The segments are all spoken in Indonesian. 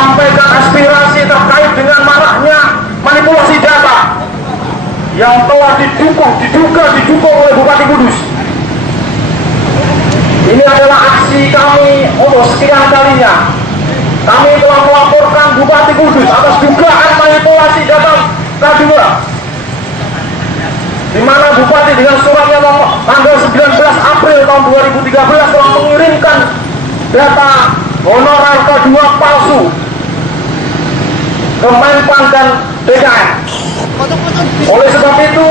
menyampaikan aspirasi terkait dengan maraknya manipulasi data yang telah diduga didukung oleh Bupati Kudus. Ini adalah aksi kami untuk sekian kalinya. Kami telah melaporkan Bupati Kudus atas dugaan manipulasi data K2, di mana Bupati dengan suratnya tanggal 19 April tahun 2013 telah mengirimkan data honorar K2 palsu ke Menpan dan DKM. Oleh sebab itu,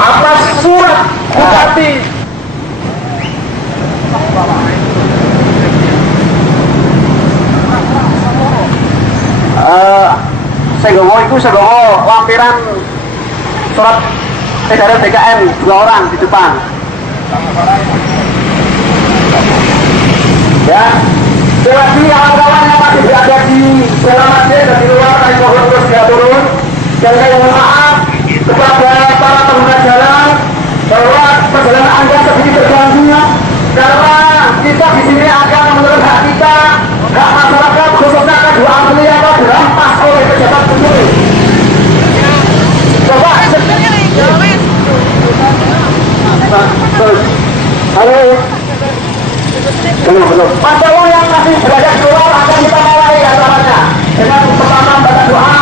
atas surat Bupati saya gowo lampiran surat edaran DKM 2 orang di depan. Ya, selagi kawan-kawan yang masih berada di dalam masjid dan di luar, kami mohon terus tidak turun. Dan saya mohon maaf kepada para pengguna jalan bahwa perjalanan Anda sedikit terganggu karena kita di sini akan menurut hak kita, hak masyarakat khususnya K2 asli yang telah dirampas oleh pejabat publik. Coba. Halo. Pasangan yang masih berada di luar akan kita mulai acaranya dengan pertama membaca doa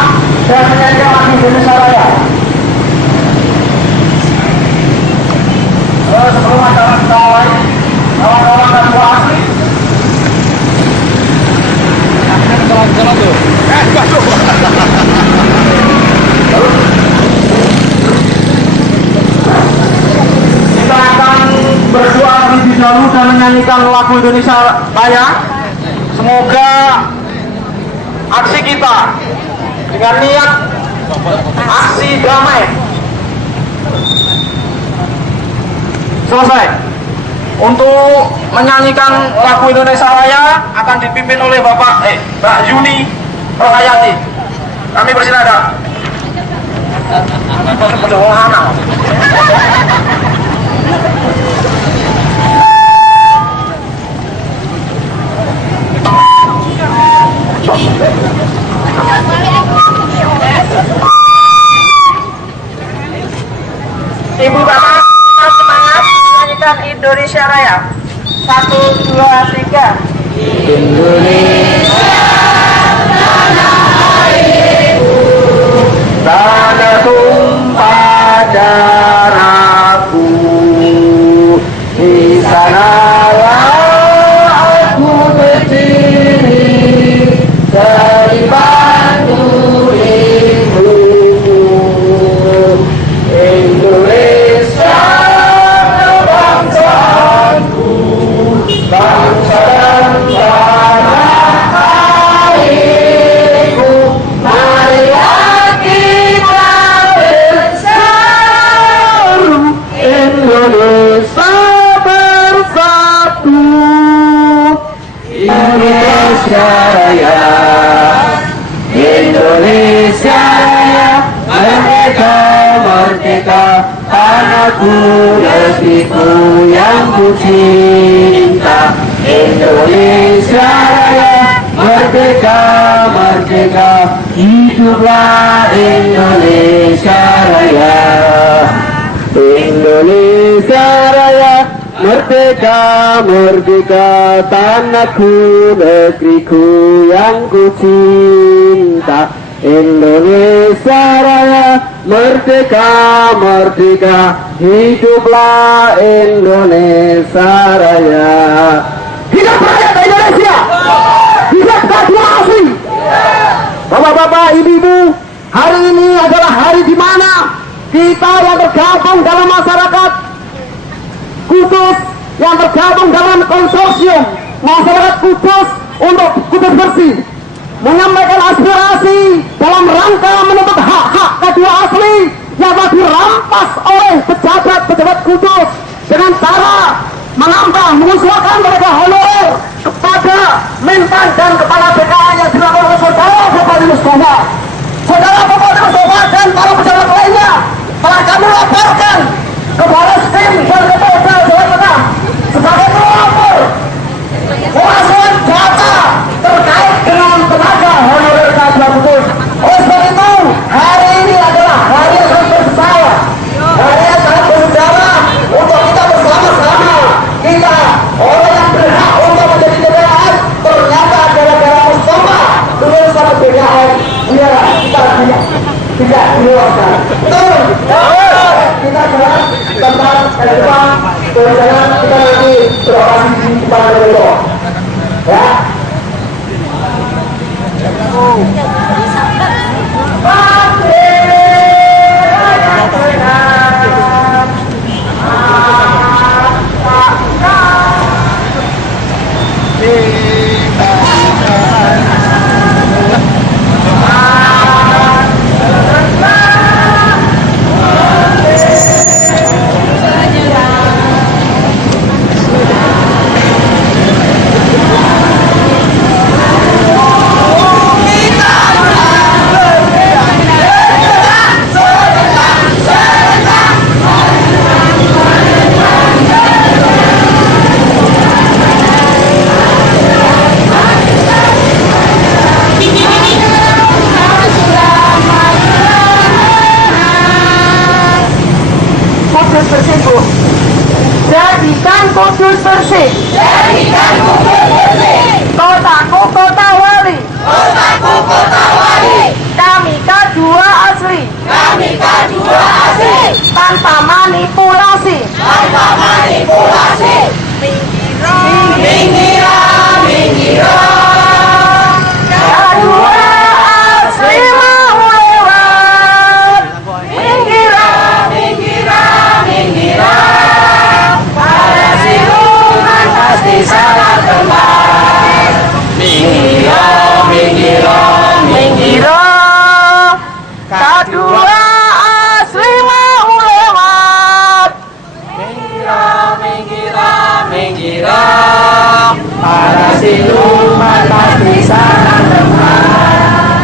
dan menyanyikan lagu Indonesia Raya. Sebelum acara kita mulai, kawan-kawan dan doa asli. Jalan tuh. Kita akan berdoa lebih dahulu dan menyanyikan lagu Indonesia Raya. Semoga aksi kita dengan niat aksi damai selesai. Untuk menyanyikan lagu Indonesia Raya akan dipimpin oleh Mbak Yuni Rohayati. Kami bersilakan. Ibu bapak semangat menyanyikan Indonesia Raya. 1, 2, 3. Indonesia tanah airku, tanah tumpah darahku, di sanalah aku berdiri dari batu ibuku. Indonesia bangsaku, bangsa dan tanah airku, marilah kita bersatu, Indonesia bersatu. Indonesia Raya, Indonesia Raya, merdeka, merdeka, tanahku, negeriku yang ku cinta. Indonesia Raya, merdeka, merdeka, hiduplah Indonesia Raya. Indonesia Raya, merdeka, merdeka, tanahku, negeriku yang ku cinta. Indonesia Raya, merdeka, merdeka, hiduplah Indonesia Raya. Hidup rakyat Indonesia, hidup K2 asli. Bapak-bapak, ibu-ibu, hari ini adalah hari di mana kita yang tergabung dalam masyarakat Kudus, yang tergabung dalam konsorsium masyarakat Kudus untuk Kudus bersih, menyampaikan aspirasi dalam rangka menuntut hak-hak K2 asli yang telah dirampas oleh pejabat-pejabat Kudus dengan cara mengusulkan mereka honorer kepada Menpan dan kepala DKM yang dilakukan oleh saudara Bupati Mustafa. Saudara Bupati Mustafa dan para pejabat lainnya telah kami laporkan ke Barreskrim dan ke Polda Jawa Tengah sebagai pelapor penguasaan data terkait dengan tenaga tidak diluarkan. Betul. Kita jalan tentang ke depan, jangan kita nanti beroperasi di depan itu. Ya. Jadikan Kudus bersih. Jadikan Kudus bersih. Kotaku kota wali. Kotaku kota wali. Kami K2 asli. Kami K2 asli. Tanpa manipulasi. Tanpa manipulasi. Minggiro. Minggiro. Minggiro. K2 asli mau lewat. Minggiro. Minggiro. Minggiro. Pasti salah tempat. Minggiro, minggiro, minggiro. K2 asli mau lewat. Minggiro, minggiro, minggiro. Para siluman pasti salah tempat.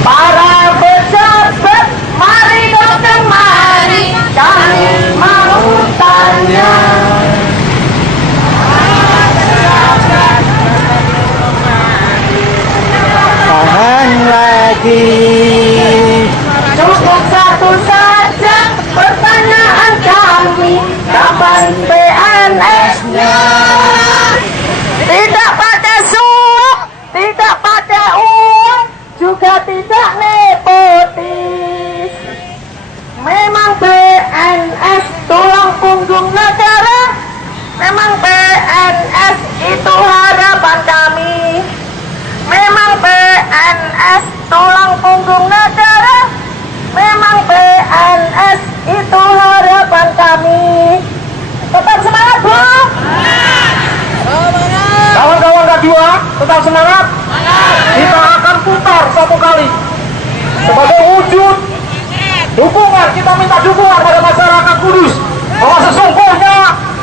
Para pejabat, mari datang mari. Kami mau tanya. Tahan lagi. Cukup satu saja pertanyaan kami, kapan PNS-nya? Tidak pakai suap, tidak pakai uang, juga tidak nepotis. Memang PNS tulang punggung negara. Memang PNS itu harapan kami. Memang PNS tulang punggung negara. Memang PNS itu harapan kami. Tetap semangat, Bu. Kawan-kawan K2, tetap semangat. Kita akan putar satu kali sebagai wujud dukungan. Kita minta dukungan pada masyarakat Kudus bahwa sesungguhnya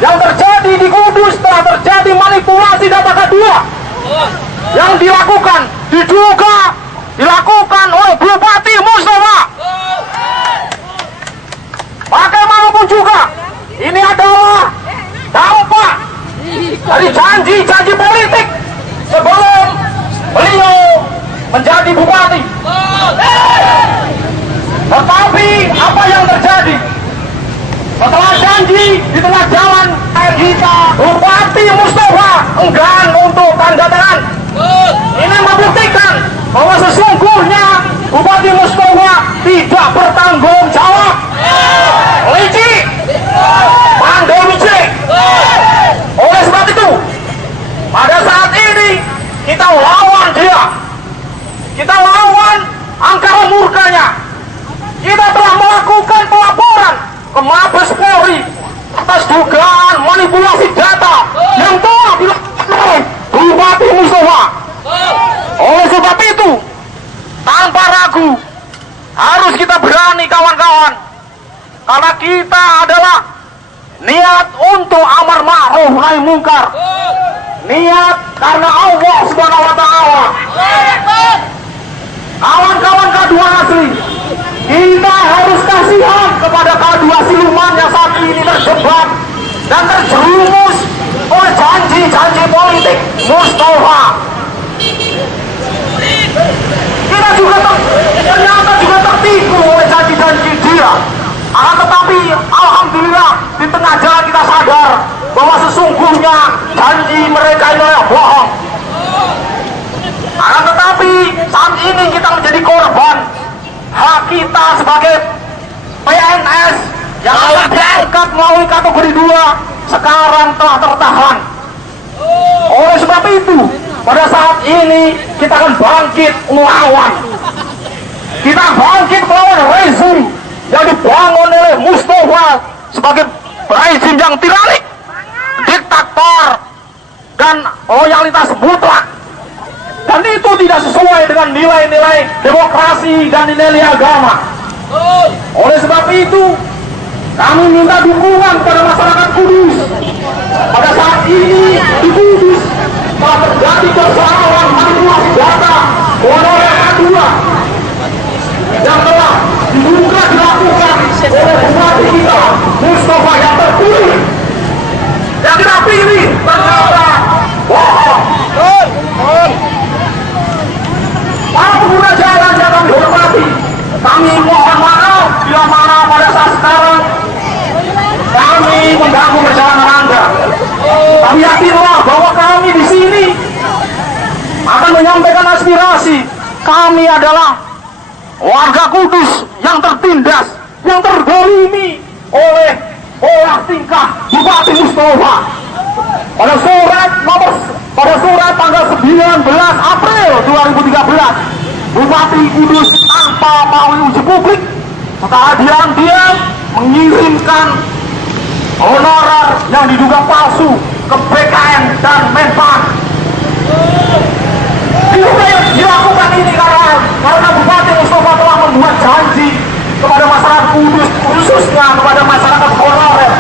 yang terjadi di Kudus telah terjadi manipulasi data K2 yang dilakukan, diduga dilakukan oleh Bupati Mustafa. Bagaimanapun juga ini adalah dampak dari janji-janji politik sebelum beliau menjadi bupati. Tetapi apa yang terjadi setelah janji di tengah jalan kita, Bupati Mustafa enggan untuk tanda tangan. Ini membuktikan bahwa sesungguhnya Bupati Mustafa tidak bertanggung jawab. Licik, pandai licik. Oleh sebab itu, pada saat ini kita lawan dia. Kita lawan angkara murkanya. Kita telah melakukan pelaporan ke Mabes Polri atas dugaan manipulasi data yang telah dilakukan oleh Bupati Mustafa. Oleh sebab itu, tanpa ragu harus kita berani, kawan-kawan, karena kita adalah niat untuk amar ma'ruf nahi mungkar, niat karena Allah Subhanahu wa Ta'ala. Kawan-kawan K2 asli, kita harus kasihan kepada K2 siluman yang saat ini terjebak dan terjerumus oleh janji-janji politik Mustafa. Kita juga ternyata juga tertipu oleh janji-janji dia. Akan tetapi alhamdulillah di tengah jalan kita sadar bahwa sesungguhnya janji mereka ini adalah bohong. Akan tetapi saat ini kita sebagai PNS yang berangkat melalui kategori 2 sekarang telah tertahan. Oleh sebab itu, pada saat ini kita akan bangkit melawan. Kita bangkit melawan rezim yang dibangun oleh Mustafa sebagai rezim yang tiranik, diktator, dan loyalitas mutlak. Dan itu tidak sesuai dengan nilai-nilai demokrasi dan nilai agama. Oleh sebab itu, kami minta dukungan pada masyarakat Kudus. Pada saat ini di Kudus telah terjadi persoalan manipulasi data honorer A2 yang telah diduga dilakukan oleh bupati kita Mustafa yang terpilih. Yang kita pilih ternyata bohong. Para pengguna jalan yang kami hormati, kami mohon maaf bila mana pada saat sekarang kami mengganggu perjalanan Anda. Tapi yakinlah bahwa kami di sini akan menyampaikan aspirasi. Kami adalah warga Kudus yang tertindas, yang terzalimi oleh olah tingkah Bupati Mustafa. Pada surat tanggal 19 April 2013, Bupati Kudus tanpa melalui uji publik setelah diam-diam mengirimkan honorer yang diduga palsu ke BKN dan Menpan. Dilakukan ini karena Bupati Mustafa telah membuat janji kepada masyarakat Kudus, khususnya kepada masyarakat honorer.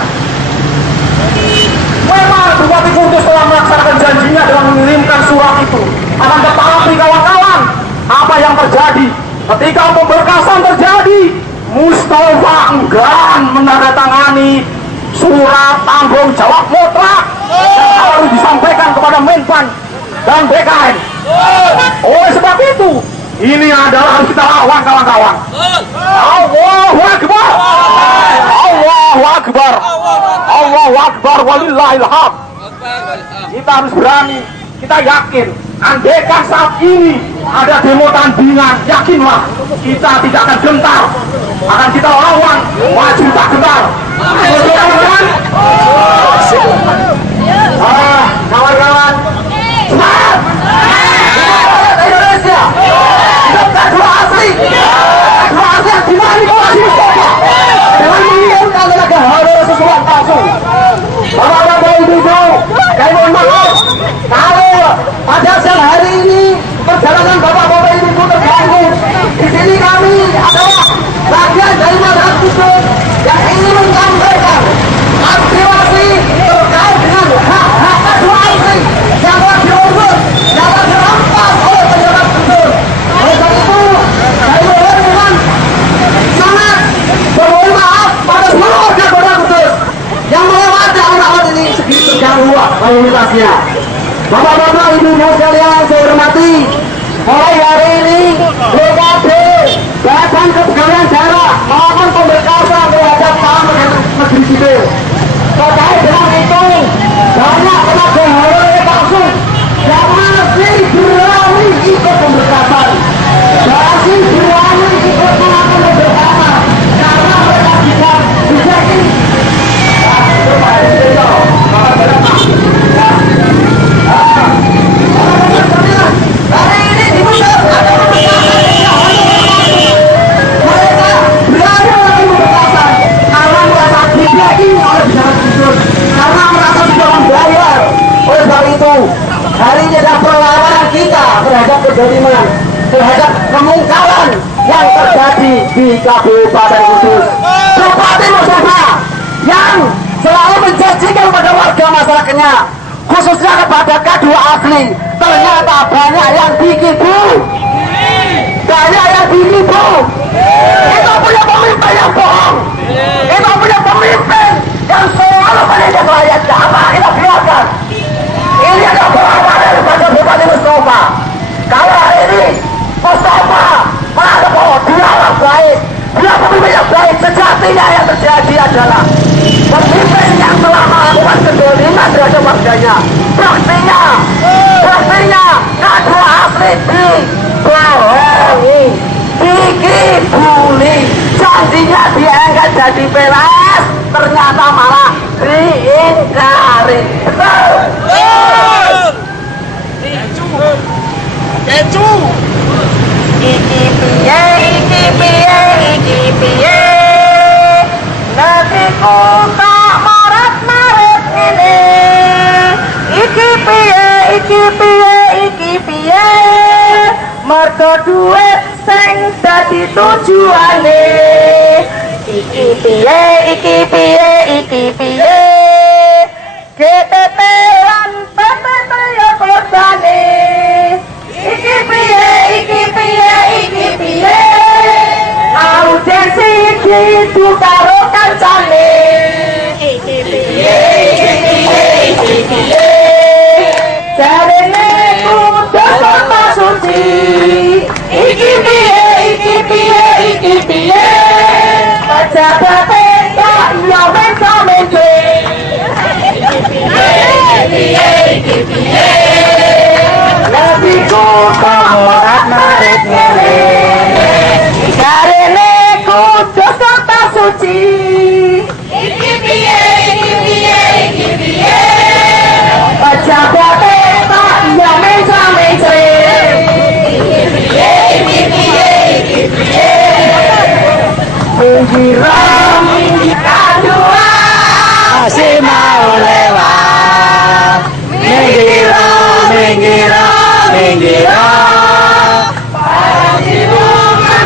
Memang Bupati Kudus telah melaksanakan janjinya dengan mengirimkan surat itu. Akan tetapi kawan-kawan, apa yang terjadi ketika pemberkasan terjadi? Mustafa enggan menandatangani surat tanggung jawab mutlak yang harus disampaikan kepada Menpan dan BKN. Oleh sebab itu, ini adalah harus kita lawan kawan-kawan. Allahu Akbar, Allahu Akbar, Allahu Akbar, walillahil hamd. Kita harus berani, kita yakin. Andaikan saat ini ada demo tandingan, yakinlah kita tidak akan gentar. Akan kita lawan, maju tak gentar. Kawan-kawan, semangat! Indonesia, hidupkan dua asli. Dua asli yang dimanipulasi Mustafa dengan mengirimkan tenaga honorer sesuatu palsu. Bapak-bapak, ibu-ibu, kami mohon maaf kalau pada siang hari ini perjalanan bapak-bapak ibu-ibu terganggu. Di sini kami adalah bagian dari masyarakat Kudus yang ingin menyampaikan aspirasi terkait dengan hak-hak kedua asli yang telah diurus, yang telah dirampas oleh pejabat Kudus. Oleh sebab itu, saya mohon dengan sangat bermohon maaf pada seluruh warga Kota Kudus yang melewati alat-alat ini segitu terganggu lalu lintasnya. Bapak-bapak, ibu-ibu sekalian saya hormati, mulai hari ini BKD Badan Kepegawaian Daerah melakukan pemberkasan terhadap para negeri sipil. Terkait dengan itu, banyak tenaga honorer palsu yang masih berani ikut pemberkasan, masih berani ikut melakukan pemberkasan karena mereka tidak bisa ini. Hari ini di Mesir ada pemberkasan mereka berani lagi pemberkasan karena merasa dibagi oleh pejabat Kudus, karena merasa sudah membayar. Oleh sebab itu, hari ini ada perlawanan kita terhadap kezaliman, terhadap kemungkaran yang terjadi di Kabupaten Kudus. Bupati Mustafa yang selalu menjanjikan kepada warga masyarakatnya, khususnya kepada kedua asli, ternyata banyak yang ditipu, banyak yang ditipu. Itu punya pemimpin yang bohong, itu punya pemimpin yang selalu menindas rakyatnya. Apa kita biarkan? Ini adalah perlawanan daripada Bupati Mustafa. Kalau hari ini Mustafa menganggap bahwa dialah baik, dia pemimpin yang baik, sejatinya yang terjadi adalah pemimpin yang telah melakukan kezaliman terhadap warganya. Buktinya kedua asli dibohongi, dikibuli. sudah diperas, ternyata malah diingkari. Kecu. Iki piye, iki piye, iki piye, nanti tak maret-maret ini. Iki piye, iki piye, iki piye, mergo duit sing dadi tujuane. Iki piye, iki piye, iki piye, GTP lan PPP ya korsane. Iki piye, iki piye, iki piye, audensi gitu karo kancane. Iki piye, iki piye, iki piye, jarene kudu kota suci. Iki piye, iki piye, iki piye, pejabat tak ya menca-menca. Iki piye, iki piye, iki piye, lebih kota maret ngene. Jarene kudu kota suci. Iki piye, iki piye, iki piye, pejabat tak ya menca-menca. Iki piye, iki piye, iki piye, pinggiran kadua Masih mau lewat. Minggira.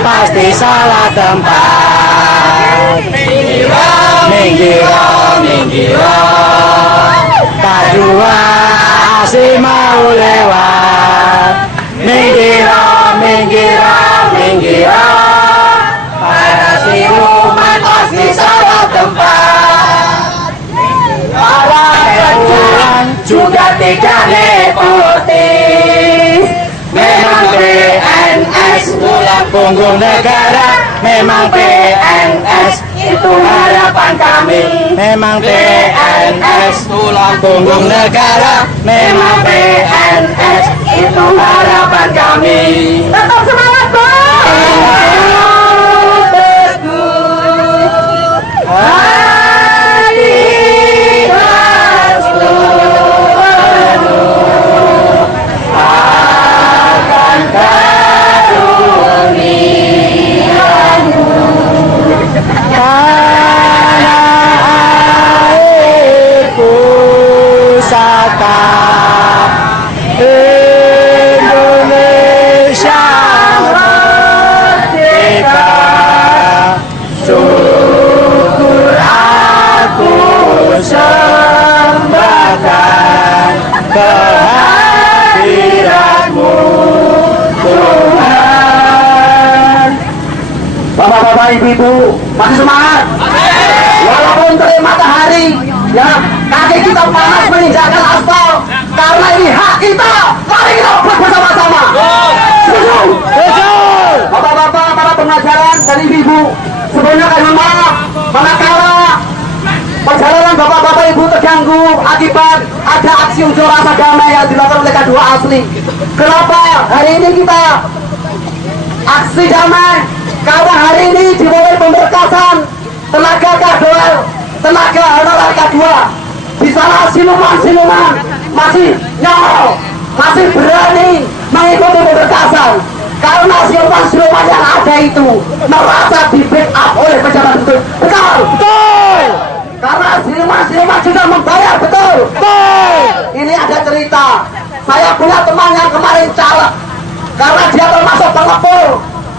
Pasti salah tempat. Minggira. Kadua masih mau lewat. Minggira. Pasti rumah pasti salah tempat. Para pejuang juga tidak nepotis. Memang PNS tulang punggung negara. Memang PNS itu harapan kami. Memang PNS tulang punggung negara. Memang PNS itu harapan kami. tetap semangat, Bang. Indonesia merdeka. Syukur aku sembahkan kehadiranmu Tuhan. Bapak-bapak, ibu-ibu, masih semangat? Walaupun terik matahari, ya, kaki kita panas menginjakkan aspal. Karena ini hak kita. Mari kita buat bersama-sama. Setuju? Bapak-bapak, para pengajaran dan ibu-ibu, sebelumnya kami maaf manakala perjalanan bapak-bapak ibu terganggu akibat ada aksi unjuk rasa damai yang dilakukan oleh K2 Asli. Kenapa hari ini kita aksi damai? Karena hari ini dimulai pemberkasan tenaga kader, tenaga honorer K2. Di sana siluman-siluman masih nyolong, masih berani mengikuti pemberkasan. Karena siluman-siluman yang ada itu merasa di backup oleh pejabat itu. Betul? Betul. Karena siluman-siluman sudah membayar. Betul? Betul. Ini ada cerita. Saya punya teman yang kemarin caleg. Karena dia termasuk pengepul.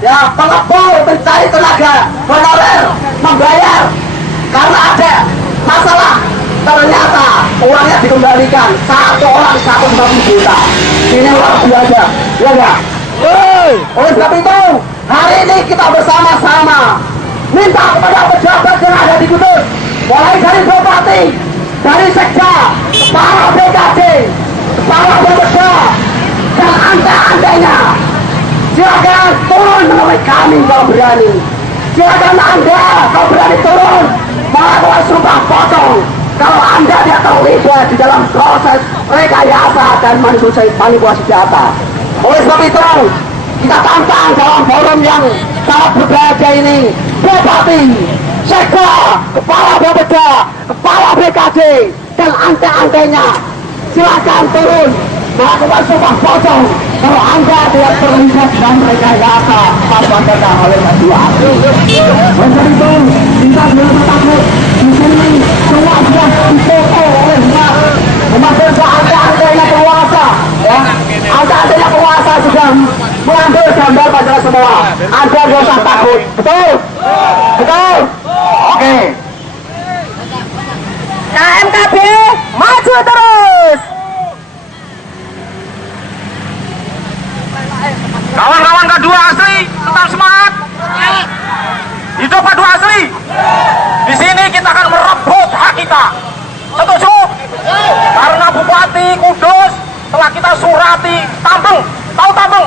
Ya, pengepul mencari tenaga honorer, membayar. Karena ada masalah, ternyata uangnya dikembalikan. Satu orang 150 juta. Ini luar biasa. Ya enggak? Oleh sebab itu, hari ini kita bersama-sama minta kepada pejabat yang ada di Kudus, mulai dari Bupati, dari Sekda, kepala BKD, kepala Bapeda, dan anda-andanya, silakan turun menemui kami kalau berani. Silakan anda kalau berani turun melakukan sumpah potong kalau anda tidak terlibat di dalam proses rekayasa dan manipulasi data. Oleh sebab itu, kita tantang dalam forum yang sangat berbahagia ini, Bupati, Sekda, Kepala Bapeda, Kepala BKD, dan ante-antenya silakan turun melakukan sumpah pocong kalau Anda tidak terlibat dan rekayasa apa oleh kedua. Untuk itu kita belum takut di sini semua sudah difoto oleh memasukkan ante-antenya penguasa, ya. Ante-antenya penguasa sudah mengambil gambar pada semua. Anda tidak usah takut, betul? Betul? Oke. KMKB maju terus. Kawan-kawan kedua asli, tetap semangat. Hidup kedua asli. Di sini kita akan merebut hak kita. Setuju? Karena Bupati Kudus telah kita surati Tampeng, tahu Tampeng?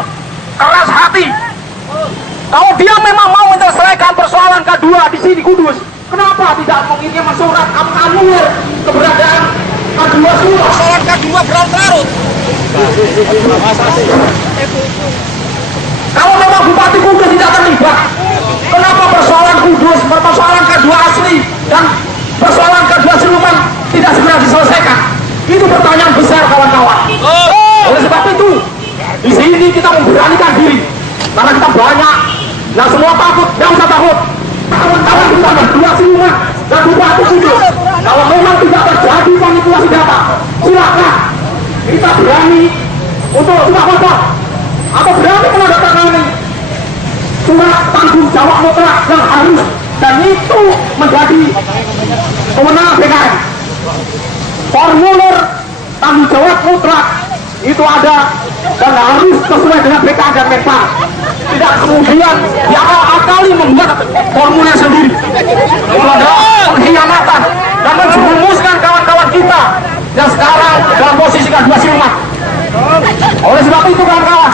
Keras hati. Kalau dia memang mau menyelesaikan persoalan kedua di sini Kudus, kenapa tidak mengirim surat anulir keberadaan kedua semua? Persoalan kedua berlarut-larut. Kalau memang Bupati Kudus tidak terlibat, kenapa persoalan Kudus, persoalan kedua asli dan persoalan kedua siluman tidak segera diselesaikan? Itu pertanyaan besar kawan-kawan. Oleh sebab itu, di sini kita memberanikan diri karena kita banyak. Yang semua takut, yang usah takut. Kawan-kawan kita berdua siluman dan Bupati Kudus. Kalau memang tidak terjadi manipulasi data, silakan kita berani untuk sudah pocong atau berani menandatangani surat tanggung jawab mutlak yang harus, dan itu menjadi kewenangan BKN. Formulir tanggung jawab mutlak itu ada dan harus sesuai dengan BKN dan Menpan. Tidak kemudian diakal-akali membuat formulir sendiri. Itu adalah pengkhianatan dan menjerumuskan kawan-kawan kita yang sekarang dalam posisi kedua siluman. Oleh sebab itu kawan-kawan,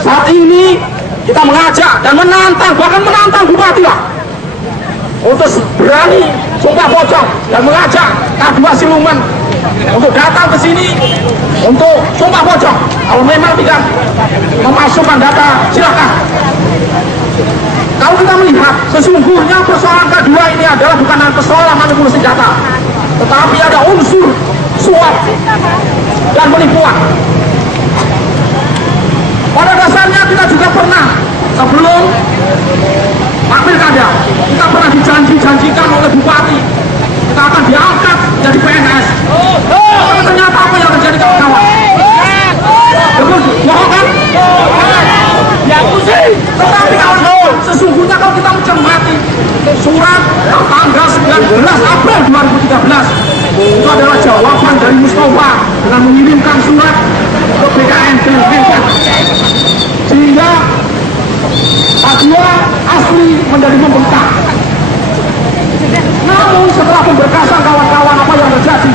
saat ini kita mengajak dan menantang, bahkan menantang Bupati lah untuk berani sumpah pocong dan mengajak kedua siluman untuk datang ke sini untuk sumpah pocong. Kalau memang tidak memasukkan data, silakan. Kalau kita melihat sesungguhnya persoalan kedua ini adalah bukan persoalan manipulasi data, tetapi ada unsur suap dan penipuan. Pada dasarnya kita juga pernah sebelum pilkada kita pernah dijanjikan oleh Bupati kita akan diangkat jadi PNS. Tapi ternyata apa yang terjadi kawan-kawan? Bohong kan? Ya pusing. Tetapi kawan-kawan, sesungguhnya kalau kita mencermati surat tanggal 19 April 2013 itu adalah jawaban dari Mustafa dengan mengirimkan surat ke BKN dan Menpan, sehingga kedua asli menjadi membengkak. Namun setelah pemberkasan kawan-kawan, apa yang terjadi?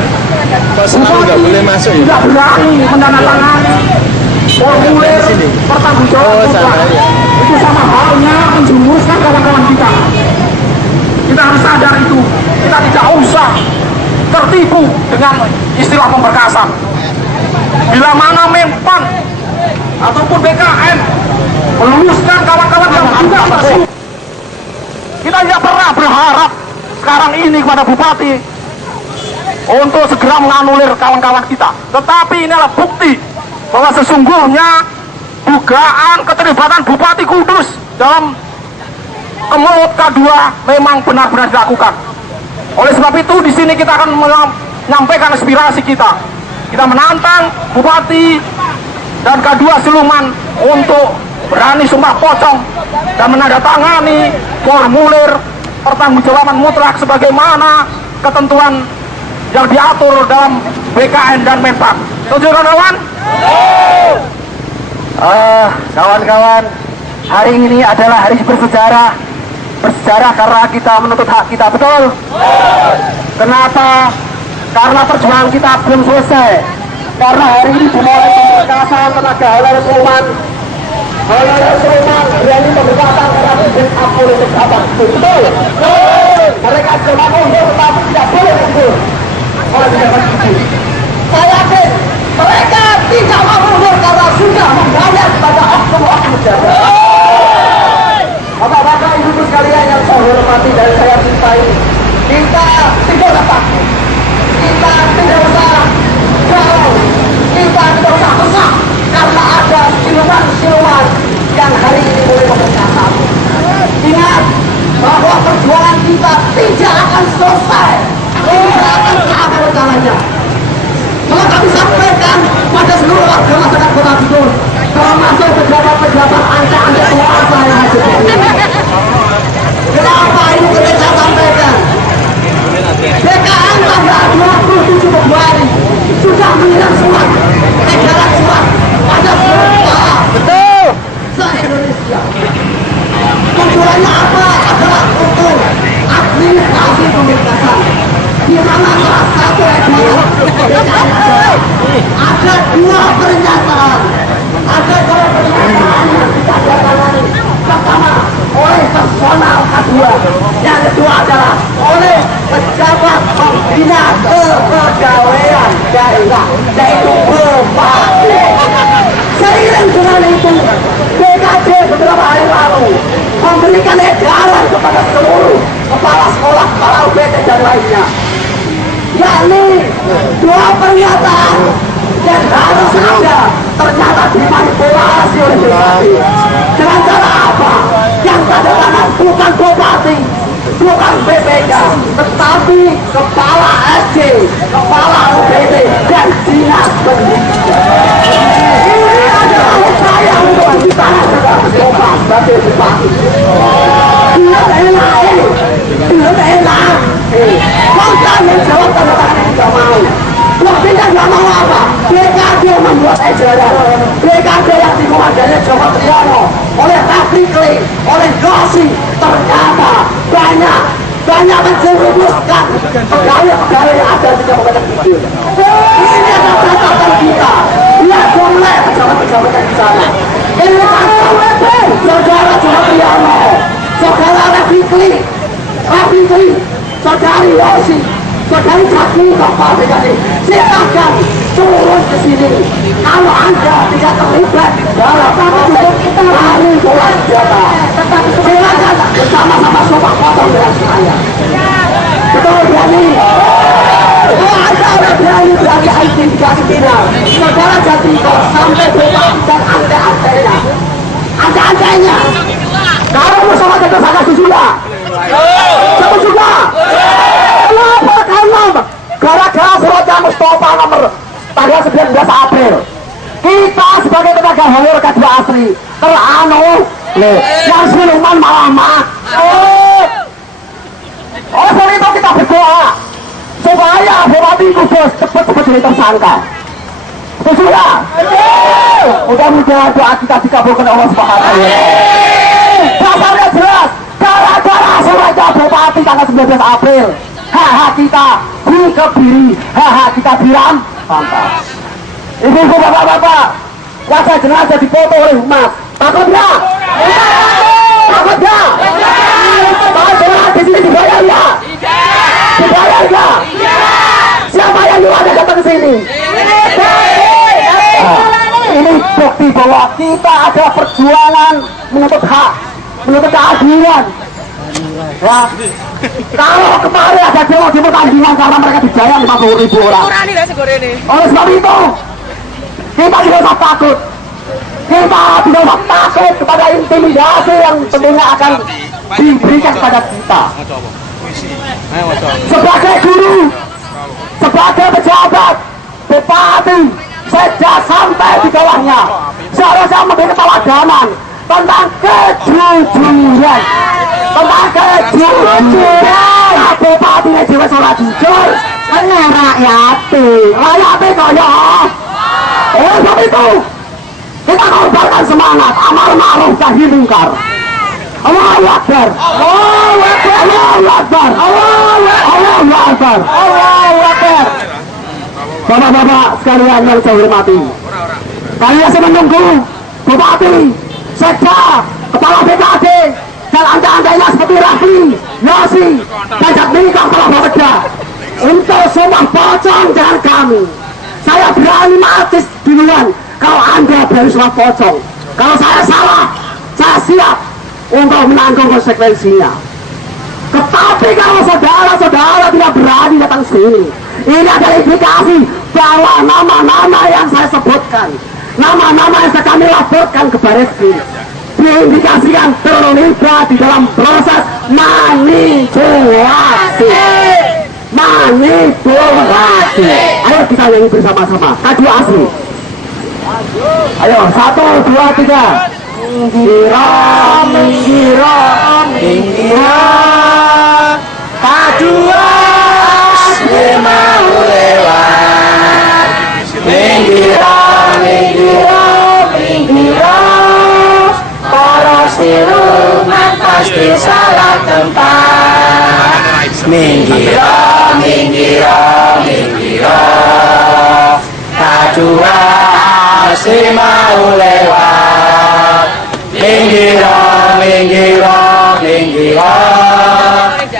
Bupati tidak berani menandatangani formulir pertanggungjawaban. Itu sama halnya menjerumuskan kawan-kawan kita. Kita harus sadar itu. Kita tidak usah tertipu dengan istilah pemberkasan. Bila mana Menpan ataupun BKN meluluskan kawan-kawan yang juga masuk, kita tidak pernah berharap sekarang ini kepada Bupati untuk segera menganulir kawan-kawan kita. Tetapi ini adalah bukti bahwa sesungguhnya dugaan keterlibatan Bupati Kudus dalam kemelut K2 memang benar-benar dilakukan. Oleh sebab itu di sini kita akan menyampaikan aspirasi kita. Kita menantang Bupati dan K2 siluman untuk berani sumpah pocong dan menandatangani formulir pertanggungjawaban mutlak sebagaimana ketentuan yang diatur dalam BKN dan Menpan. Setuju kawan-kawan? Kawan-kawan, hari ini adalah hari bersejarah. Bersejarah karena kita menuntut hak kita, betul? Kenapa? Karena perjuangan kita belum selesai. Karena hari ini dimulai pemberkasan tenaga halal siluman. Halal siluman berani pemberkasan karena hak politik abang. Betul? Mereka cuma mundur tapi tidak boleh mundur. Saya yakin mereka tidak mau mundur karena sudah membayar pada oknum-oknum jahat. Bapak-bapak, ibu-ibu sekalian yang saya hormati dan saya cintai. kepala sekolah, kepala UPT dan lainnya. Yakni dua pernyataan yang harus ada ternyata dimanipulasi oleh bupati. Dengan cara apa? Yang tanda tangan bukan bupati, bukan BPK, tetapi kepala SD, kepala UPT dan dinas pendidikan. Ini adalah upaya untuk mencuci tangan segala coba sebagai bupati. Dia enak. Konten menjawab tanda tangan tidak mau. Wakilnya nggak mau apa? BKD membuat edaran. BKD yang dikomandannya Joko Triyono oleh Rafikli, oleh Gosi, ternyata banyak menjerumuskan pegawai-pegawai yang ada di Kabupaten Kidul. Ini adalah catatan kita. Lihat mulai pejabat-pejabat di sana. Ini kan saudara Joko Triyono, saudara Rafikli, saudari Yosi, saudari Jaki, Bapak BKD, silakan turun ke sini. Kalau Anda tidak terlibat dalam proses manipulasi data, silakan bersama-sama sopak potong dengan saya. Betul berani? Kalau Anda sudah berani identifikasi final, saudara Jatiko sampai Bupati dan ante-antenya, kalau bersama kita sangat juga. Setuju gak? Kenapa? Karena gara-gara suratnya Mustafa nomor tanggal 19 April kita sebagai tenaga honorer K2 asli yang siluman malah oleh sebab itu kita berdoa supaya Bupati Kudus cepat-cepat jadi tersangka. Setuju gak? Mudah-mudahan doa kita dikabulkan Allah Subhanahu wa taala. Dasarnya jelas, gara-gara suratnya Bupati tanggal 19 April kita dikebiri, kita biram pantas. Ibu-ibu, bapak-bapak, wajah jenazah difoto oleh umat. Takut nggak? Takut nggak? Pak jenazah di sini dibayar nggak? Dibayar nggak? Siapa yang nyuruh Anda datang ke sini? Ini bukti bahwa kita ada perjuangan menuntut hak, menuntut keadilan. Ya, kalau kemarin ada demo pertandingan karena mereka dibayar 50.000 orang. Oleh sebab itu, kita tidak usah takut. Kita tidak usah takut kepada intimidasi yang tentunya akan diberikan kepada kita. Sebagai guru, sebagai pejabat, bupati, sekda sampai di bawahnya, seharusnya memberi keteladanan tentang kejujuran. Bupati ini juga sholat jujur, karena rakyatnya kaya. Sebab itu kita korbankan semangat amal ma'ruf nahi munkar. Allahu Akbar, Allahu Akbar, Allahu Akbar, Allahu Akbar, Allahu Akbar. Bapak-bapak sekalian yang saya hormati, kalian sedang menunggu Bupati, Sekda, Kepala BKD dan anda-andanya seperti Rafli, Yosi, dan Jatmiko Kepala Bapeda untuk semua pocong dengan kami. Saya berani mati duluan kalau Anda berani semua pocong. Kalau saya salah, saya siap untuk menanggung konsekuensinya. Tetapi kalau saudara-saudara tidak berani datang sini, ini adalah indikasi bahwa nama-nama yang saya sebutkan, nama-nama yang saya kami laporkan ke Barreskrim, diindikasikan terlibat di dalam proses manipulasi. Ayo kita nyanyi bersama-sama K2 asli. Ayo 1, 2, 3. Minggiro, minggiro, minggiro, K2 asli mau lewat. Minggiro, minggiro, minggiro, para siluman pasti salah tempat. Minggiro, minggiro, minggiro, K2 asli mau lewat. Minggiro, minggiro, minggiro,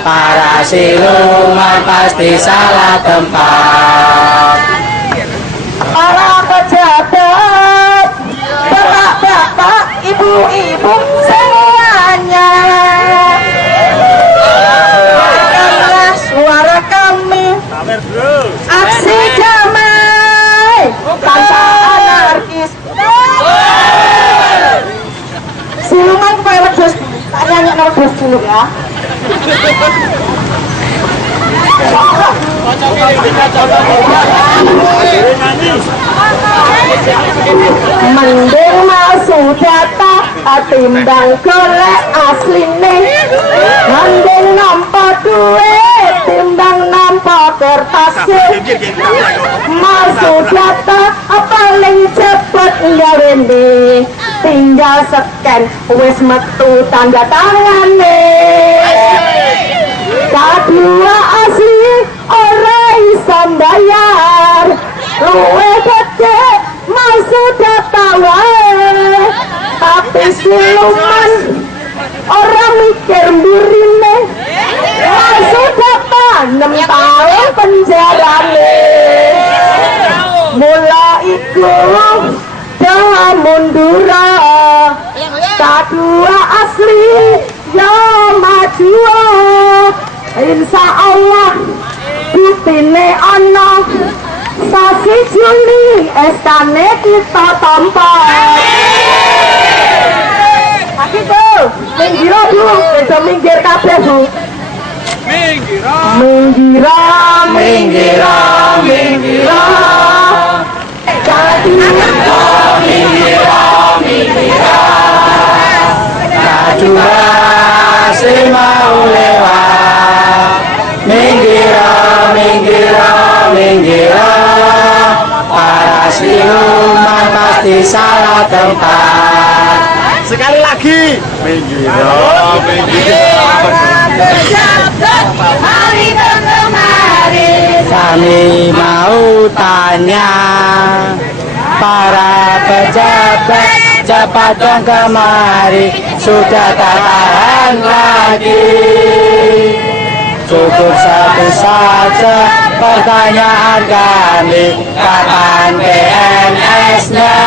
para siluman pasti salah tempat. Para pejabat, bapak-bapak, ibu-ibu semuanya, wedhus dulu ya. Mending masuk data timbang golek asline. Mending nampa duit timbang nampa kertas. Masuk data paling cepet ngawene, tinggal scan wis metu tanda tangane. Kedua asli ora iso bayar, luwe gede masuk data wae. Tapi siluman ora mikir mburine, masuk data 6 tahun penjarane. Mula iku jangan mundur, kedua asli ya maju. Insya Allah buktinya ono sasi Juli estane kita tampa. Lagi tuh minggir dulu, bisa minggir kabeh bu. Minggira, minggira, minggira. Kedua si mau lewat. Minggira, minggira, minggira. Para siluman pasti salah tempat. Sekali lagi. Minggira, minggira. Hari dan kemari. Kami mau tanya para pejabat, cepat dong kemari, sudah tak tahan lagi. Cukup satu saja pertanyaan kami, kapan PNS-nya?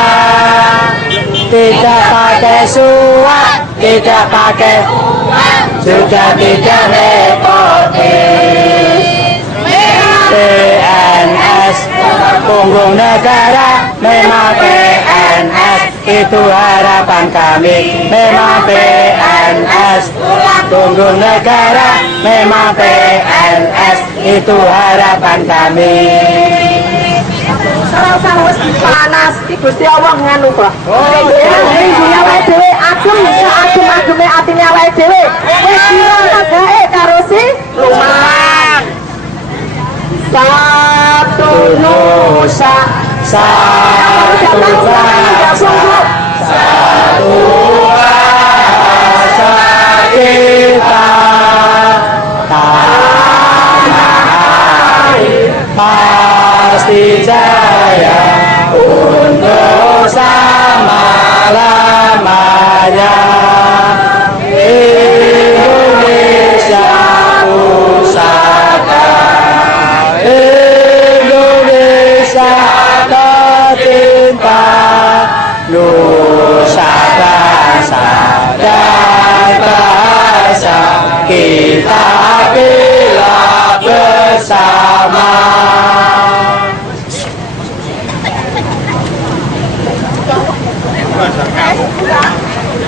Tidak pakai suap, tidak pakai uang, juga tidak repotin. PNS punggung negara, memang PNS itu harapan kami. Memang PNS punggung negara, memang PNS itu harapan kami. Sarang wis panas iki Gusti Allah nganu kok. Iki awake dhewe agem agem-ageme atine awake dhewe. Wis dirangkake karo si lumayan. Satu Nusa, satu bangsa, satu rasa kita. Tanah air pasti jaya untuk selama-lamanya. Indonesia pusaka, Indonesia tertimpa, Nusa bangsa dan bahasa kita bela bersama.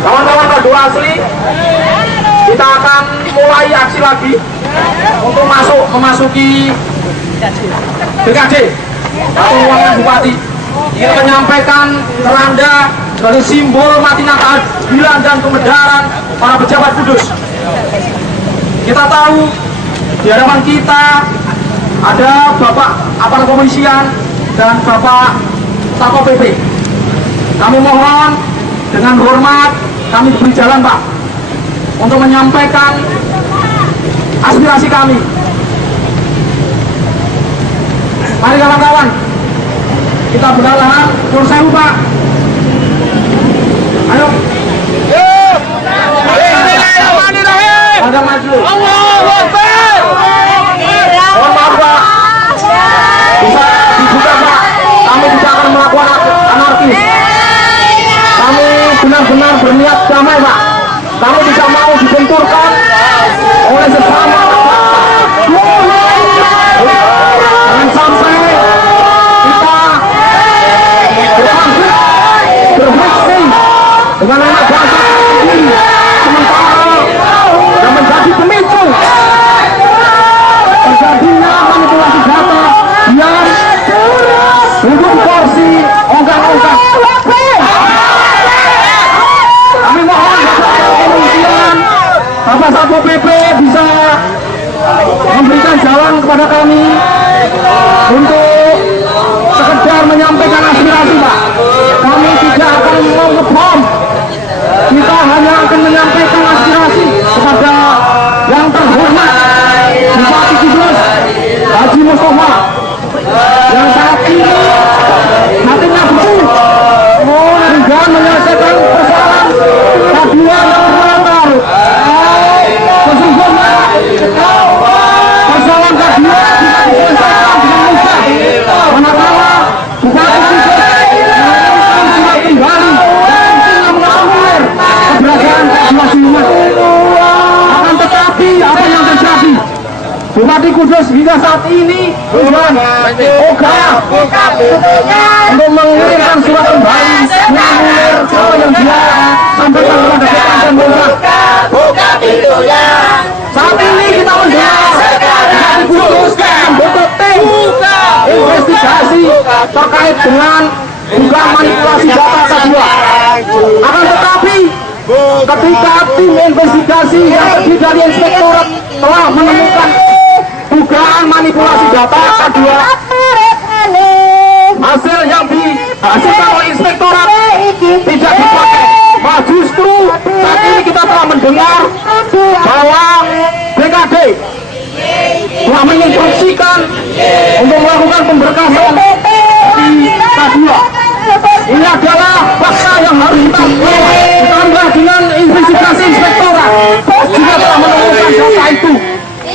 Kawan-kawan kedua asli, kita akan mulai aksi lagi untuk memasuki BKD atau ruangan Bupati. Kita menyampaikan keranda sebagai simbol matinya keadilan dan kebenaran para pejabat Kudus. Kita tahu di hadapan kita ada Bapak Aparat Kepolisian dan Bapak Satpol PP. Kami mohon dengan hormat kami beri jalan Pak untuk menyampaikan aspirasi kami. Mari kawan-kawan, kita berlahan Nur Sewu Pak. Ayo. Ada maju. Allahu Akbar. Mohon maaf Pak, bisa dibuka Pak. Kami tidak akan melakukan anarkis. Kami benar-benar berniat damai Pak. Kami tidak mau dibenturkan oleh sesama. Jangan sampai kita berfriksi dengan anak bangsa ini. Sementara kepada kami untuk sekedar menyampaikan aspirasi, Pak. Kami tidak akan mau ngebom. Kita hanya akan menyampaikan aspirasi kepada yang terhormat Bupati Kudus Haji Mustafa yang saat ini hatinya bersih hingga menyelesaikan persoalan kedua yang berlarut. Sesungguhnya persoalan kedua bisa diselesaikan dengan mudah manakala Bupati Kudus mengajukan surat kembali dan tidak menganulir keberadaan kedua siluman. Akan tetapi apa yang terjadi? Bupati Kudus hingga saat ini tujuan ogah untuk mengirimkan surat kembali menganulir apa yang dia sampaikan kepada Bupati Kudus. Buka pintunya. Saat ini kita mendengar Bupati Kudus membentuk tim investigasi terkait dengan dugaan manipulasi data kedua. Akan tetapi ketika tim investigasi yang terdiri dari inspektorat telah menemukan dugaan manipulasi data kedua, hasil yang dihasilkan oleh inspektorat tidak dipakai. Nah, justru saat ini kita telah mendengar bahwa BKD telah menginstruksikan untuk melakukan pemberkasan di K2. Ini adalah fakta yang harus ditambah dengan investigasi inspektorat juga telah menemukan data itu,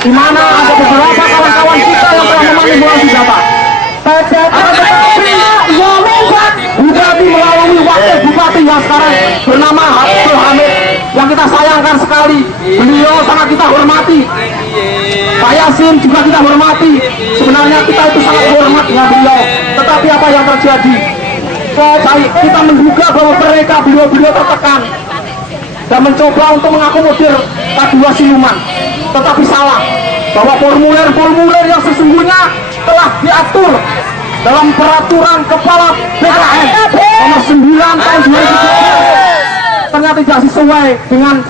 di mana ada beberapa kawan-kawan kita yang telah memanipulasi data. Bupati melalui wakil bupati yang sekarang bernama Abdul Hamid yang kita sayangkan sekali, beliau sangat kita hormati. Pak Yasin juga kita hormati. Sebenarnya kita itu sangat hormat dengan beliau, tetapi apa yang terjadi? Kita menduga bahwa mereka beliau tertekan dan mencoba untuk mengakomodir K2 siluman, tetapi salah, bahwa formulir-formulir yang sesungguhnya telah diatur dalam peraturan kepala BKN nomor 9 tahun 2012 ternyata tidak sesuai dengan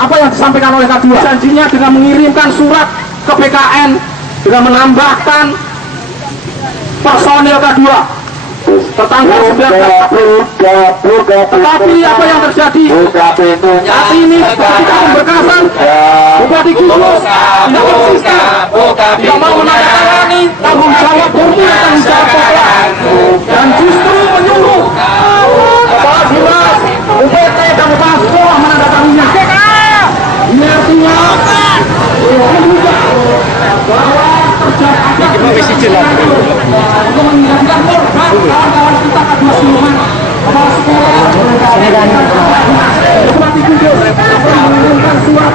apa yang disampaikan oleh K2. Janjinya dengan mengirimkan surat ke BKN dengan menambahkan personil K2 tertanggal 19 April. Tetapi apa yang terjadi? Saat ini ketika pemberkasan Bupati Kudus tidak konsisten, tidak mau menandatangani tanggung jawab formulir tanggung jawab pokok, dan justru menyuruh kepala dinas, UPT dan kepala sekolah menandatanganinya. Ini artinya bahwa terjadi untuk meninggalkan korban kawan-kawan kita K2 siluman, kepala sekolah Bupati Kudus mengirimkan surat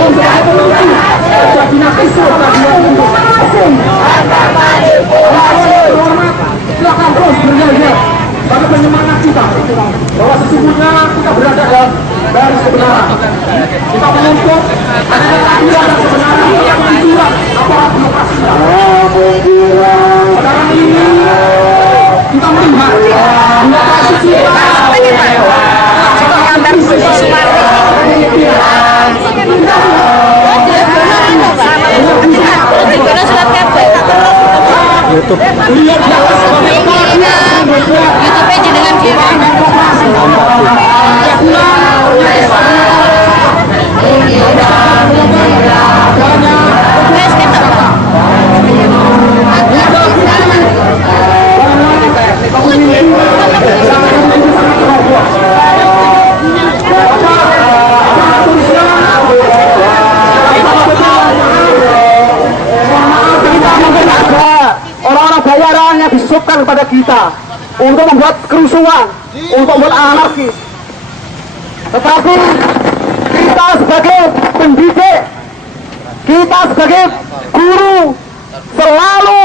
untuk menuntut terjadinya kisruh K2 Kudus. Hormat, silakan terus bernyanyi bagi penyemangat kita bahwa sesungguhnya kita berada dalam garis kebenaran. Kita menuntut adanya keadilan dan kebenaran yang dijual aparat birokrasi. Sekarang ini kita melihat birokrasi kita YouTube jenengan orang-orang bayaran yang disubkan kepada kita untuk membuat kerusuhan, untuk membuat anarkis. Tetapi kita sebagai pendidik, kita sebagai guru selalu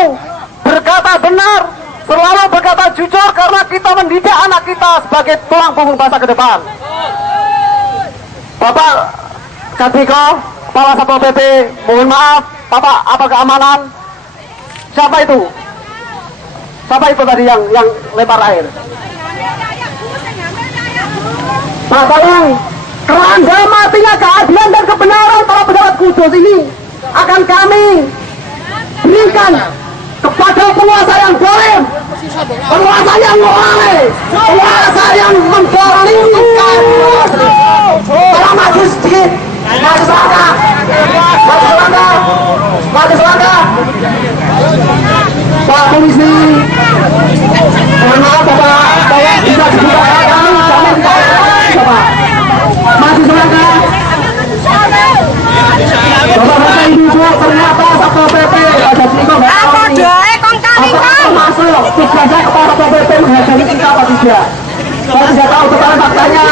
berkata benar, selalu berkata jujur, karena kita mendidik anak kita sebagai tulang punggung bangsa ke depan. Bapak Kadiko, Kepala Satpol PP, mohon maaf, Bapak apa keamanan? Siapa itu? Siapa itu tadi yang lempar air? Pak, tolong, kerangka matinya keadilan dan kebenaran para pejabat Kudus ini akan kami diberikan kepada penguasa yang zalim, penguasa yang lalai, penguasa yang menzalimi kaum muslim. Tolong maju sedikit, maju selangkah, maju selangkah, maju selangkah. Pak polisi, mohon maaf Bapak, bisa dibuka Bapak, maju selangkah. Bapak-bapak ibu ternyata Satpol PP ada di kok. Apa doae kon kali kan? Masuk tugasnya kepala Satpol PP menghadiri kita apa tidak? Saya tidak tahu tentang faktanya.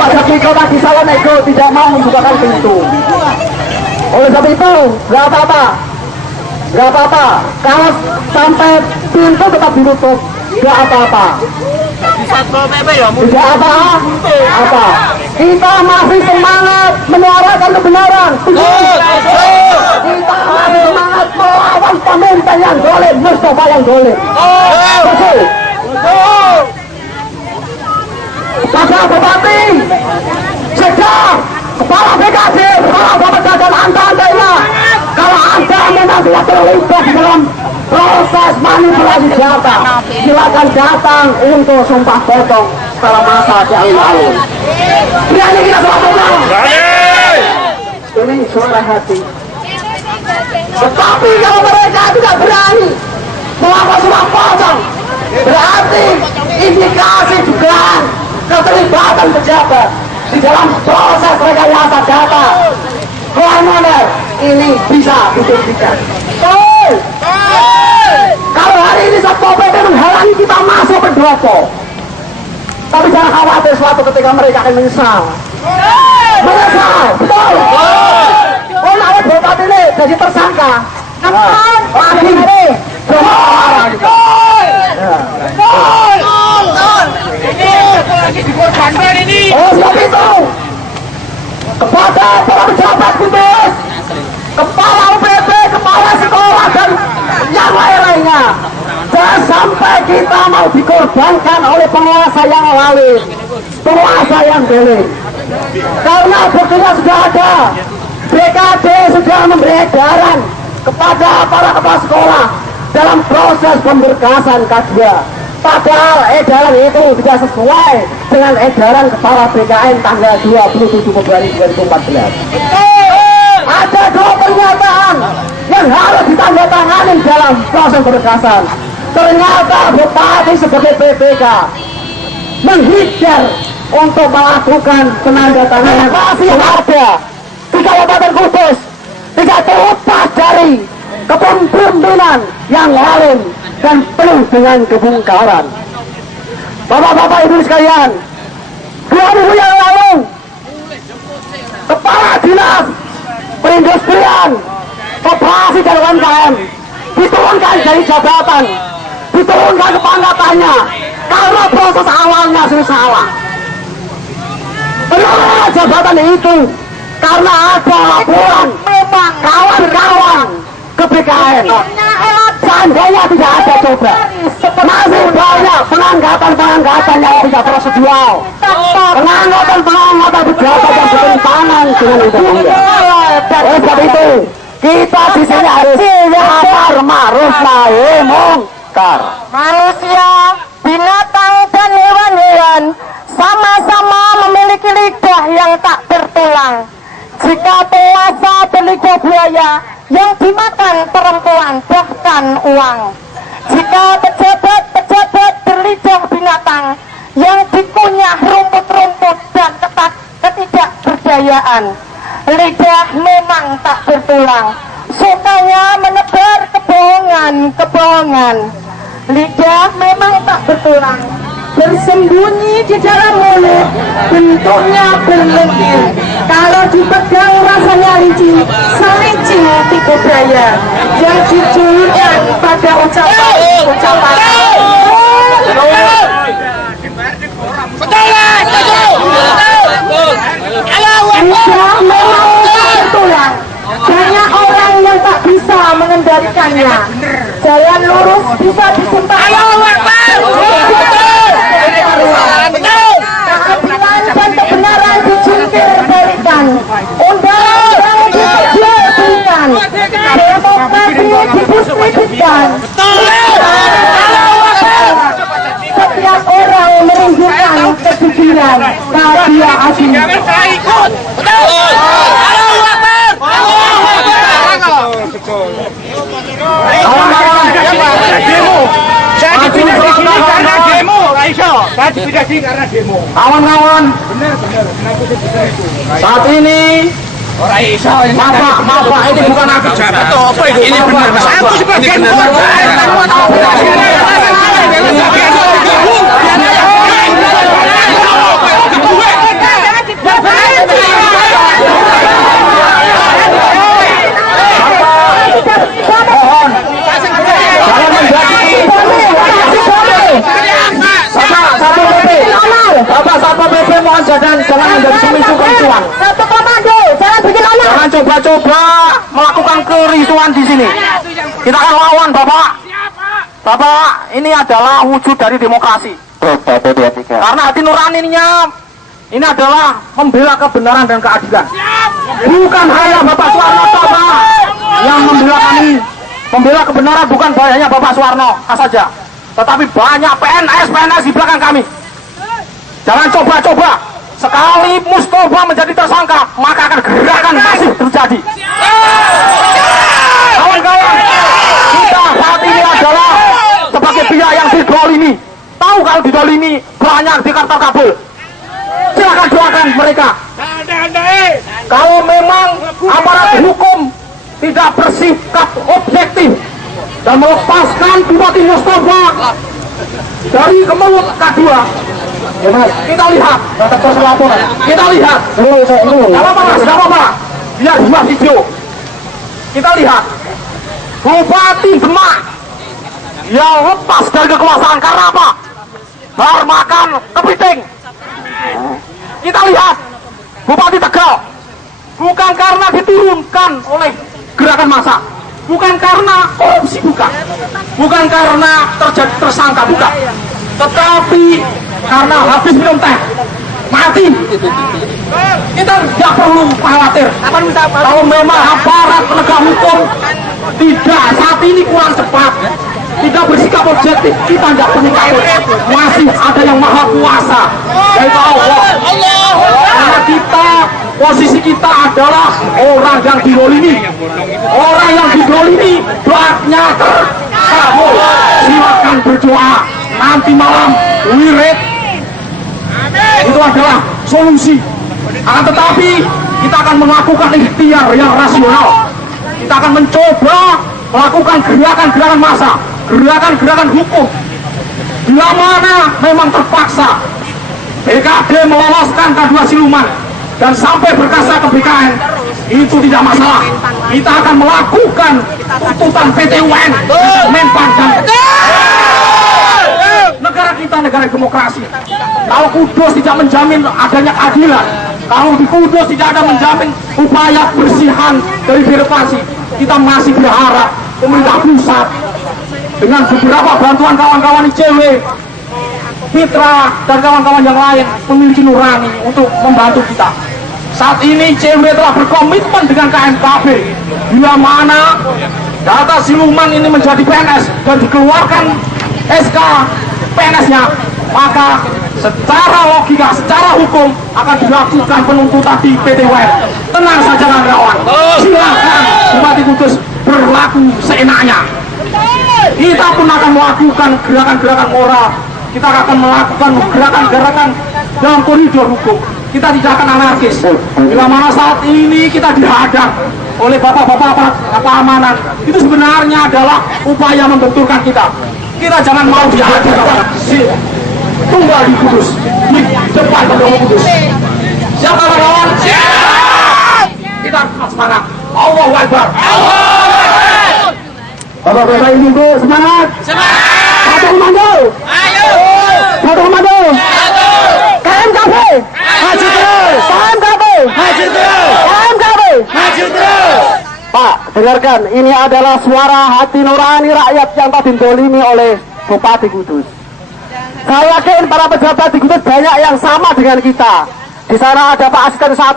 Pada Kiko tadi saya nego tidak mau membukakan pintu. Oleh sebab itu, nggak apa-apa. Nggak apa-apa. Kalau sampai pintu tetap ditutup, nggak apa-apa. Tidak apa-apa. Kita masih semangat menyuarakan kebenaran. Kita masih semangat melawan pemimpin yang zalim, Mustafa yang zalim. Betul. Bapak Bupati, sedang Kepala BKD, Kepala Bapeda dan anda-andanya, kalau anda memang tidak terlibat dalam proses manipulasi data, silakan datang untuk sumpah potong setelah masa yang lalu. Berani kita sumpah potong? Ini suara hati. Tetapi kalau mereka tidak berani melakukan sumpah potong, berarti indikasi dugaan keterlibatan pejabat di dalam proses rekayasa data keamanan ini bisa dibuktikan. Kalau hari ini Satpol PP menghalangi kita masuk ke Pendopo, tapi jangan khawatir, suatu ketika mereka akan menyesal. Menyesal, betul. Oh, naik Bupati ini jadi tersangka. Lagi ini. Oh, sebab itu kepada para pejabat kudus, kepala UPT, kepala sekolah dan yang lain-lainnya, jangan sampai kita mau dikorbankan oleh penguasa yang lalim, penguasa yang zalim. Karena buktinya sudah ada, BKD sudah memberi edaran kepada para kepala sekolah dalam proses pemberkasan K2. Padahal edaran itu tidak sesuai dengan edaran Kepala BKN tanggal 27 Februari 2014. Ada dua pernyataan yang harus ditandatangani dalam proses pemberkasan. Ternyata Bupati sebagai PPK menghindar untuk melakukan penandatanganan masih ada di Kabupaten Kudus, tidak terlepas dari kepemimpinan yang lain dan penuh dengan kebungkaran. Bapak-bapak ibu sekalian, 2000 yang lalu Kepala Dinas Perindustrian, Koperasi dan UMKM diturunkan dari jabatan, diturunkan ke pangkatannya karena proses awalnya sudah salah. Penurunan jabatan itu karena ada laporan kawan-kawan ke BKN. Seandainya tidak ada coba, masih banyak pengangkatan yang tidak prosedural, pengangkatan pejabat yang bertentangan dengan undang-undang. Oleh sebab itu, kita di sini harus amar ma'ruf nahi mungkar. Manusia, binatang dan hewan-hewan sama-sama memiliki lidah yang tak bertulang. Jika penguasa berlidah buaya yang dimakan perempuan bahkan uang, jika pejabat berlidah binatang yang dikunyah rumput-rumput dan ketidakberdayaan, lidah memang tak bertulang, sukanya menebar kebohongan. Lidah memang tak bertulang, bersembunyi di dalam mulut, bentuknya berlendir. Kalau dipegang rasanya licin, selicin tipu daya yang dijulurkan pada ucapan. Lidah memang tak bertulang. Banyak orang yang tak bisa mengendalikannya. Jalan lurus bisa disumpah. Keadilan dan kebenaran dijungkir balikan. Undang-undang diperjualbelikan. Demokrasi dibuat melaksanakan Kadua Asli. Kawan-kawan, saat ini maaf, ini bukan aku. Ini benar. Aku sebagai mohon jangan menjadi Bapak PP mohon jangan menjadi pemicu kerisuan. Satu komando, jangan bikin onar. Jangan coba-coba melakukan kerisuan di sini. Kita akan lawan Bapak. Bapak, ini adalah wujud dari demokrasi. Karena hati nuraninya ini adalah membela kebenaran dan keadilan. Bukan hanya Bapak Suwarno Bapak yang membela kami. Membela kebenaran bukan hanya Bapak Suwarno saja, tetapi banyak PNS di belakang kami. Jangan coba-coba. Sekali Mustofa menjadi tersangka, maka akan gerakan masih terjadi. Kawan-kawan, kita saat ini adalah sebagai pihak yang didolimi. Tahu kalau didolimi banyak di Kartar Kabul. Silakan doakan mereka. Kalau memang aparat hukum tidak bersikap objektif dan melepaskan Bupati Mustofa dari kemelut K2, kita lihat, kita lihat, tidak apa-apa, biar buat video. Kita lihat, Bupati Demak yang lepas dari kekuasaan karena apa? Bar makan kepiting. Kita lihat, Bupati Tegal bukan karena diturunkan oleh gerakan massa, bukan karena korupsi, bukan karena terjadi tersangka, bukan, tetapi karena habis minum teh mati. Kita tidak perlu khawatir kalau memang aparat penegak hukum tidak saat ini kurang cepat, tidak bersikap objektif. Kita tidak perlu takut, masih ada yang maha kuasa, yaitu Allah. Karena kita, posisi kita adalah orang yang didolimi. Orang yang didolimi doanya terkabul. Silakan berdoa nanti malam wirid, itu adalah solusi. Akan tetapi kita akan melakukan ikhtiar yang rasional. Kita akan mencoba melakukan gerakan-gerakan massa, gerakan-gerakan hukum. Bila mana memang terpaksa BKD meloloskan K2 siluman dan sampai berkasa ke BKN, itu tidak masalah. Kita akan melakukan tuntutan PT UN, Menpan dan negara kita negara demokrasi. Kalau Kudus tidak menjamin adanya keadilan, kalau di Kudus tidak ada menjamin upaya bersihan dari birokrasi, kita masih berharap pemerintah pusat dengan beberapa bantuan kawan-kawan ICW, Mitra dan kawan-kawan yang lain memiliki nurani untuk membantu kita. Saat ini ICW telah berkomitmen dengan KMKB. Bila mana data siluman ini menjadi PNS dan dikeluarkan SK PNS-nya, maka secara logika, secara hukum akan dilakukan penuntutan di PT UN. Tenang saja kawan-kawan, silakan Bupati Kudus berlaku seenaknya. Kita pun akan melakukan gerakan-gerakan moral, kita akan melakukan gerakan-gerakan dalam koridor hukum. Kita tidak akan anarkis. Bila mana saat ini kita dihadang oleh bapak-bapak keamanan, itu sebenarnya adalah upaya membenturkan kita. Kita jangan mau dihadang tunggal di Kudus, di depan Pendopo Kudus. Siapa kawan? Siap! Kita semangat. Allahu Akbar. Bapak-bapak ibu semangat. Semangat. Satu komando. Ayo. Satu komando. Satu. KMKB. Maju terus. KMKB. Maju terus. KMKB. Maju terus. Pak, dengarkan, ini adalah suara hati nurani rakyat yang tadi didolimi oleh Bupati Kudus. Saya yakin para pejabat di Kudus banyak yang sama dengan kita. Di sana ada Pak Asisten 1,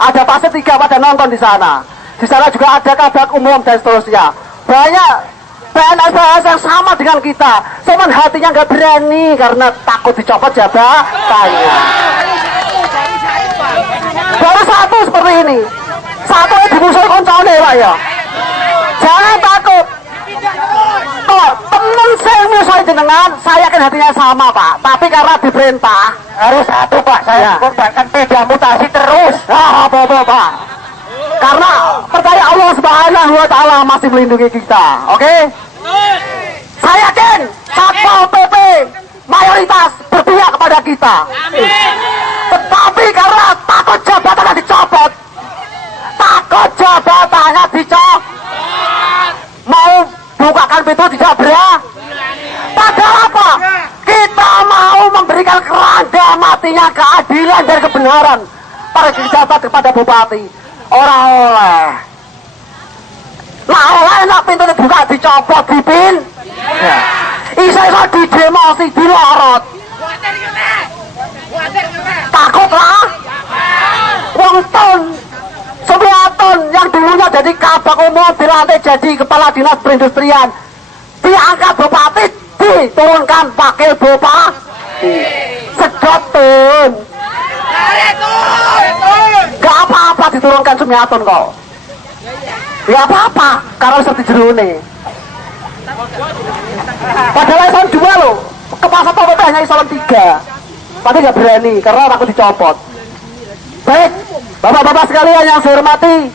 ada Pak Asisten 3 pada nonton di sana. Di sana juga ada Kabak Umum dan seterusnya. Banyak PNS yang sama dengan kita, cuman hatinya nggak berani karena takut dicopot jabatannya. satu seperti ini. Satu dimusuhi koncone Pak ya. Jangan takut. Kok temen saya musuhi jenengan, saya yakin hatinya sama Pak. Tapi karena diperintah harus satu Pak. Saya korbankan beda mutasi terus. Apa Pak? Karena percaya Allah Subhanahu wa Ta'ala masih melindungi kita. Oke? Saya yakin Satpol PP mayoritas berpihak kepada kita. Tetapi karena takut jabatannya dicopot, mau bukakan pintu tidak berani. Padahal apa? Kita mau memberikan keranda matinya keadilan dan kebenaran para pejabat kepada bupati. Orang oleh. Nah oleh nak pintu dibuka dicopot dipin. Ya. Isa di demosi di lorot. Takutlah. Wong ton 9 ton yang dulunya jadi kabak umum dilantik jadi kepala dinas perindustrian, diangkat bupati, diturunkan wakil bupati. Sedot ton. Gak apa-apa diturunkan 9 ton kok. Ya apa-apa karena seperti jerone. Padahal eselon 2 loh, kepala Satpol PP hanya eselon 3. Tapi gak berani karena aku dicopot. Baik, bapak-bapak sekalian yang saya hormati,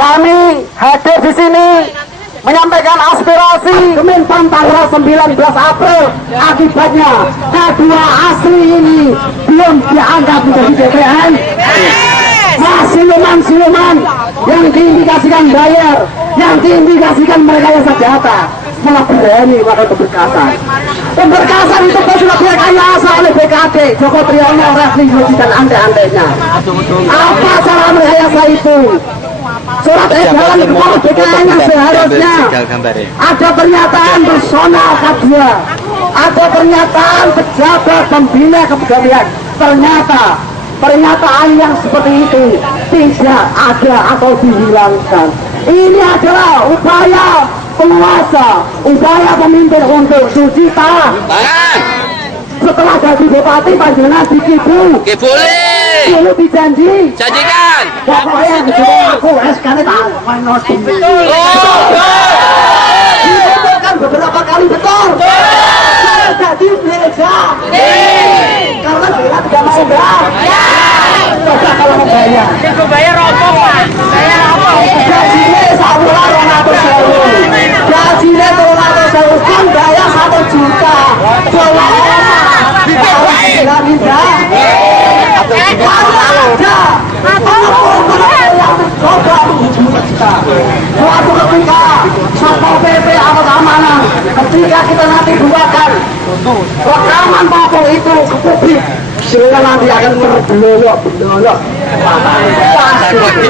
kami hadir di sini menyampaikan aspirasi Kemenpan tanggal 19 April. Akibatnya kedua asli ini belum dianggap menjadi DPN. Siluman-siluman yang diindikasikan bayar, yang diindikasikan mereka yang data, malah berani melakukan pemberkasan. Pemberkasan itu sudah direkayasa oleh BKD, Joko Triyono, Refli Yudi dan ande-andenya. Apa cara merekayasa itu? Surat edaran kepala BKN seharusnya ada pernyataan personal K2, ada pernyataan pejabat pembina kepegawaian. Ternyata pernyataan yang seperti itu tidak ada atau dihilangkan. Ini adalah upaya penguasa, upaya pemimpin untuk sucita. Setelah jadi bupati panjenengan dikibu. boleh. Dulu dijanji. Janjikan. Pokoknya kedua aku SK-nya tak Betul. kan beberapa kali betul. Jadi beda. Karena bila tidak mau bayar. Coba kalau mau bayar. Itu bayar rokok Pak. Bayar apa? Gajinya sabulan 200.000. Gajinya 200.000 kan bayar 1 juta. Coba tidak bisa. Suatu ketika Satpol PP atau keamanan, ketika kita nanti buatkan rekaman papel itu ke publik, sehingga nanti akan berbelok-belok pasti.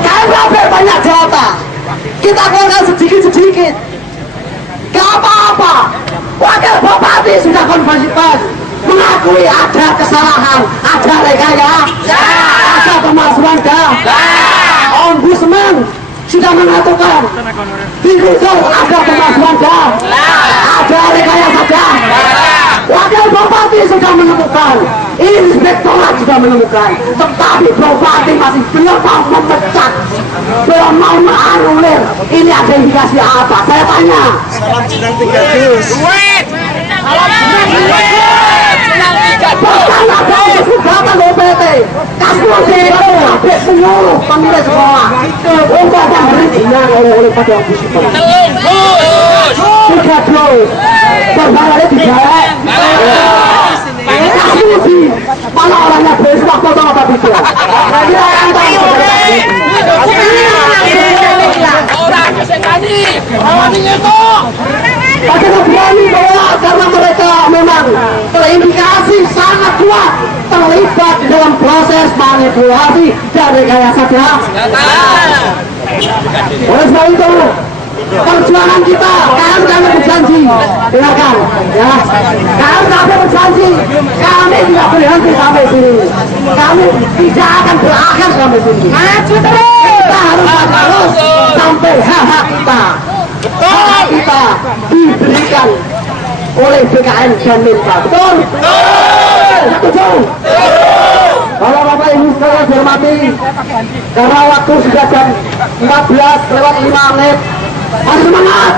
Karena banyak data, kita keluarkan sedikit-sedikit, gak apa-apa. Wakil bupati sudah konfirmasi pers, mengakui ada kesalahan, ada rekayasa, ada pemalsuan data. Ombudsman sudah mengatakan di Google ada pemalsuan data, ada rekayasa data. Wakil bupati sudah menemukan, inspektorat sudah menemukan, tetapi bupati masih belum mau memecat, belum mau menganulir. Ini ada indikasi apa? Saya tanya. Salam jenang 300. Bahkan ada kesempatan BPT, kasih itu habis penyuluh pemilik sekolah. Untuk yang berizinnya oleh pada ombudsman. 3 berbarangnya dibayar. Kasih di mana orangnya besok potong apa video. Bagaimana berani bahwa karena mereka memang terindikasi sangat kuat terlibat dalam proses manipulasi dan rekayasa data. Oleh sebab itu, perjuangan kita, kami berjanji, silakan, ya. Kami berjanji, kami tidak berhenti sampai sini. Kami tidak akan berakhir sampai sini. Kita harus sampai hak kita. Hak kita diberikan oleh BKN dan Menpa. Betul? Betul. Kalau Bapak Ibu sekalian dihormati, karena waktu sudah jam 14:05. Masih semangat?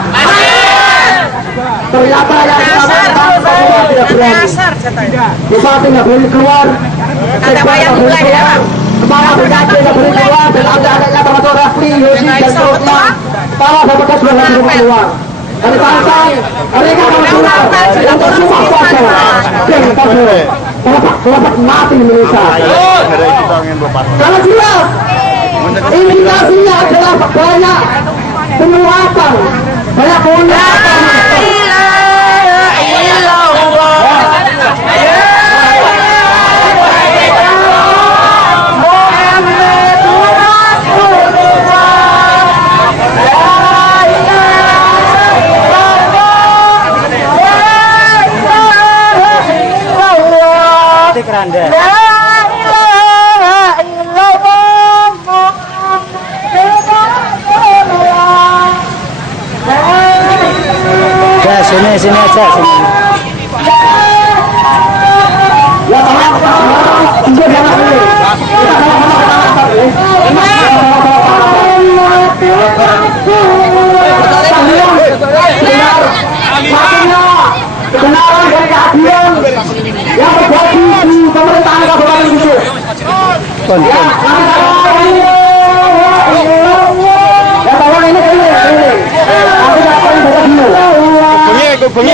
Ternyata yang kita menang tidak berani. Bupati nggak boleh keluar, Sekda nggak boleh keluar, kepala BKD nggak boleh keluar, dan anak-anaknya termasuk Rafli, Yosi, dan seterusnya. Kepala BPK juga nggak boleh keluar. Dari pantai, mereka akan keluar untuk semua kuasa. Dan kelompok mati Indonesia. Kalau jelas, indikasinya adalah banyak penguatan, banyak penguatan. Keranda. Ya, sini aja sini. Ya, kebenaran dari keadilan yang terjadi di pemerintahan Kabupaten Kudus. Ya, tolong ini aku dapat baca dulu. Bunyi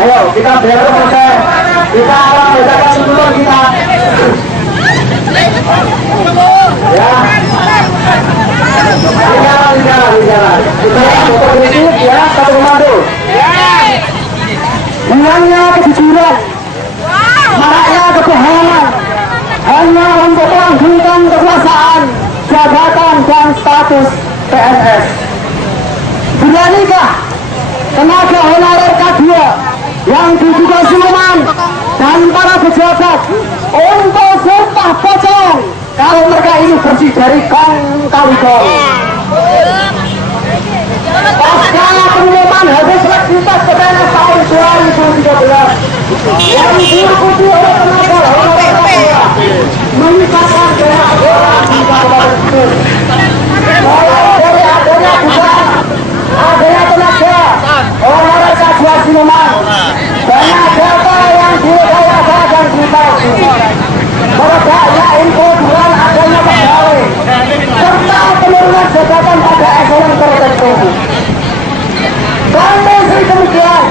Ayo kita bela proses, kita akan bedakan tuntutan kita. Ya, jalan. Kita berhenti ya, satu komando. Hilangnya kejujuran, maraknya kebohongan, hanya untuk melanggengkan kekuasaan, jabatan dan status PNS. Beranikah tenaga honorer K2 yang diduga siluman dan para pejabat untuk sumpah pocong kalau mereka ini bersih dari kong kali kong? Pasca pengumuman hasil seleksi tes PNS tahun 2013 yang diikuti oleh tenaga honorer K2 meningkatkan daya orang di Kabupaten Kudus. Mulai dari adanya dugaan adanya tenaga honorer K2 siluman, banyak data yang direkayasa dan dipalsu, meredaknya info dengan adanya pegawai, serta penurunan jabatan pada eselon tertentu. Kondisi demikian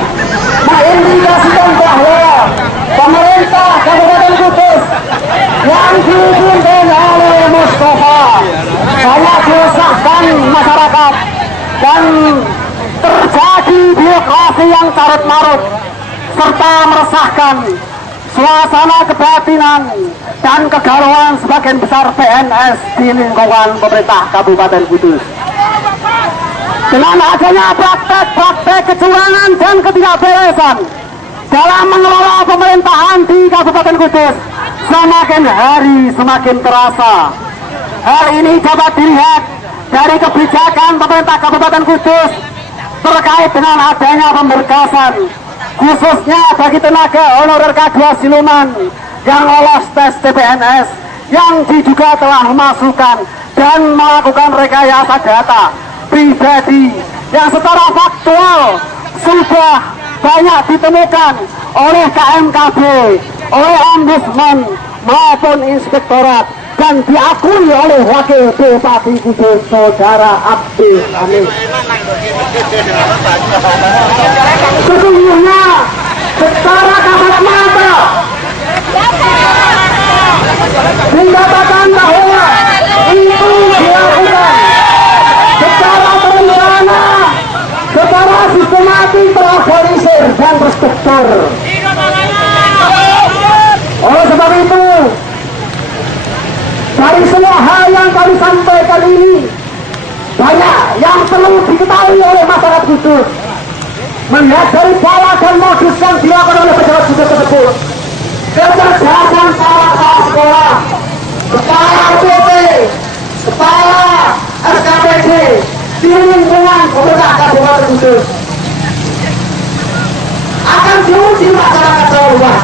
mengindikasikan bahwa pemerintah Kabupaten Kudus yang dipimpin oleh Mustafa banyak diresahkan masyarakat dan terjadi birokrasi yang carut-marut serta meresahkan suasana kebatinan dan kegalauan sebagian besar PNS di lingkungan pemerintah Kabupaten Kudus. Dengan adanya praktek-praktek kecurangan dan ketidakberesan dalam mengelola pemerintahan di Kabupaten Kudus semakin hari semakin terasa. Hal ini dapat dilihat dari kebijakan pemerintah Kabupaten Kudus terkait dengan adanya pemberkasan khususnya bagi tenaga honorer K2 siluman yang lolos tes TPNS yang diduga telah memasukkan dan melakukan rekayasa data pribadi yang secara faktual sudah banyak ditemukan oleh KMKB, oleh Ombudsman maupun Inspektorat dan diakui oleh Wakil Bupati Kudus Saudara Abdul Hamid. Sesungguhnya secara kasat mata dikatakan bahwa itu dilakukan yang perlu diketahui oleh masyarakat Kudus. Melihat dari pola dan modus yang dilakukan oleh pejabat Kudus tersebut, kecerdasan para sekolah, kepala OPP, kepala SKPD di lingkungan pemerintah Kabupaten Kudus akan diuji masyarakat Jawa luas.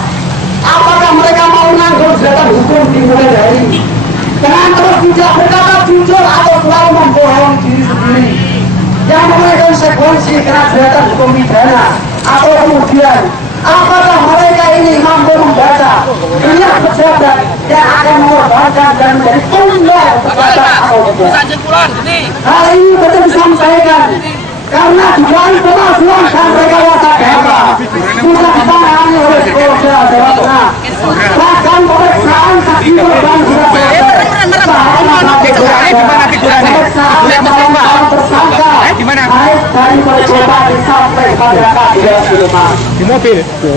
Apakah mereka mau menanggung jalan hukum dimulai dari dengan terus tidak berkata jujur atau selalu membohongi diri sendiri yang memiliki konsekuensi kejahatan hukum pidana, atau kemudian apakah mereka ini mampu membaca banyak pejabat yang akan mengorbankan dan menjadi tunggal pejabat atau pejabat. Hal ini betul disampaikan karena dugaan pemalsuan dan rekayasa data sudah ditangani oleh Polda Jawa Tengah. Bahkan pemeriksaan saksi korban sudah selesai. Pemeriksaan tersangka baik dari percobaan sampai pada kasus siluman.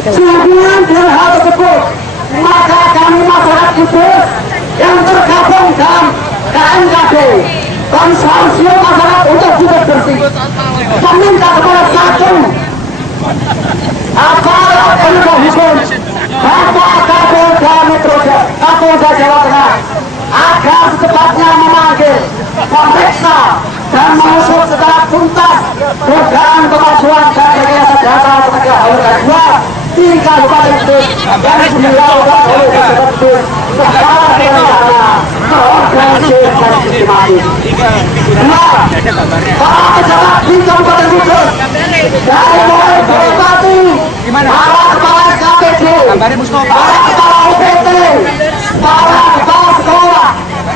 Sehubungan dengan hal tersebut, maka kami masyarakat Kudus yang tergabung dalam KMKD, Konsorsium Masyarakat untuk Kudus Bersih, meminta kepada satu aparat penegak hukum Bapak Kapolda Metro Kapolda Jawa Tengah agar secepatnya memanggil, memeriksa dan mengusut secara tuntas dugaan pemalsuan dan rekayasa data penegak HWK 2 di Kabupaten Kudus yang dilakukan oleh pejabat Kudus secara berencana, terorganisir dan sistematis. Nah, para pejabat di Kabupaten Kudus dari mulai Bupati, para kepala SKPD, para kepala OPT, para kepala sekolah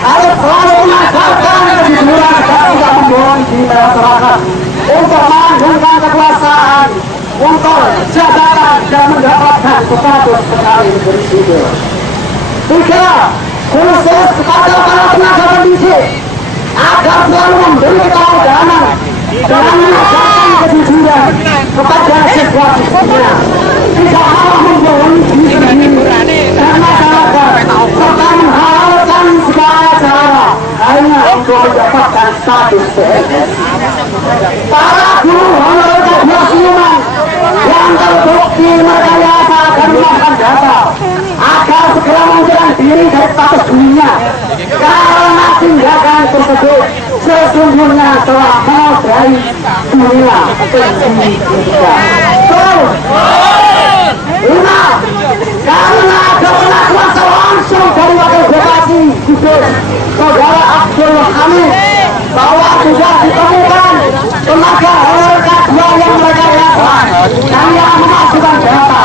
harus selalu mengajarkan kejujuran dan tidak membohongi di masyarakat untuk melanggengkan kekuasaan, untuk jabatan dan mendapatkan status pegawai negeri sipil. Tiga, khusus kepada para tenaga pendidik agar selalu memberi keteladanan dengan mengajarkan kejujuran kepada siswa-siswinya, tidak malah membohongi diri sendiri dan masyarakat, serta menghalalkan segala cara hanya untuk mendapatkan status PNS. Para guru honorer K2 siluman yang terbukti merekayasa dan melakukan data agar segera mengundurkan diri dari status gurunya karena tindakan tersebut sesungguhnya telah menodai dunia pendidikan. Lima, karena ada pengakuan langsung dari Wakil Bupati Kudus Saudara Abdul Hamid bahwa sudah ditemukan tenaga honorer K2 yang merekayasa dan yang memasukkan data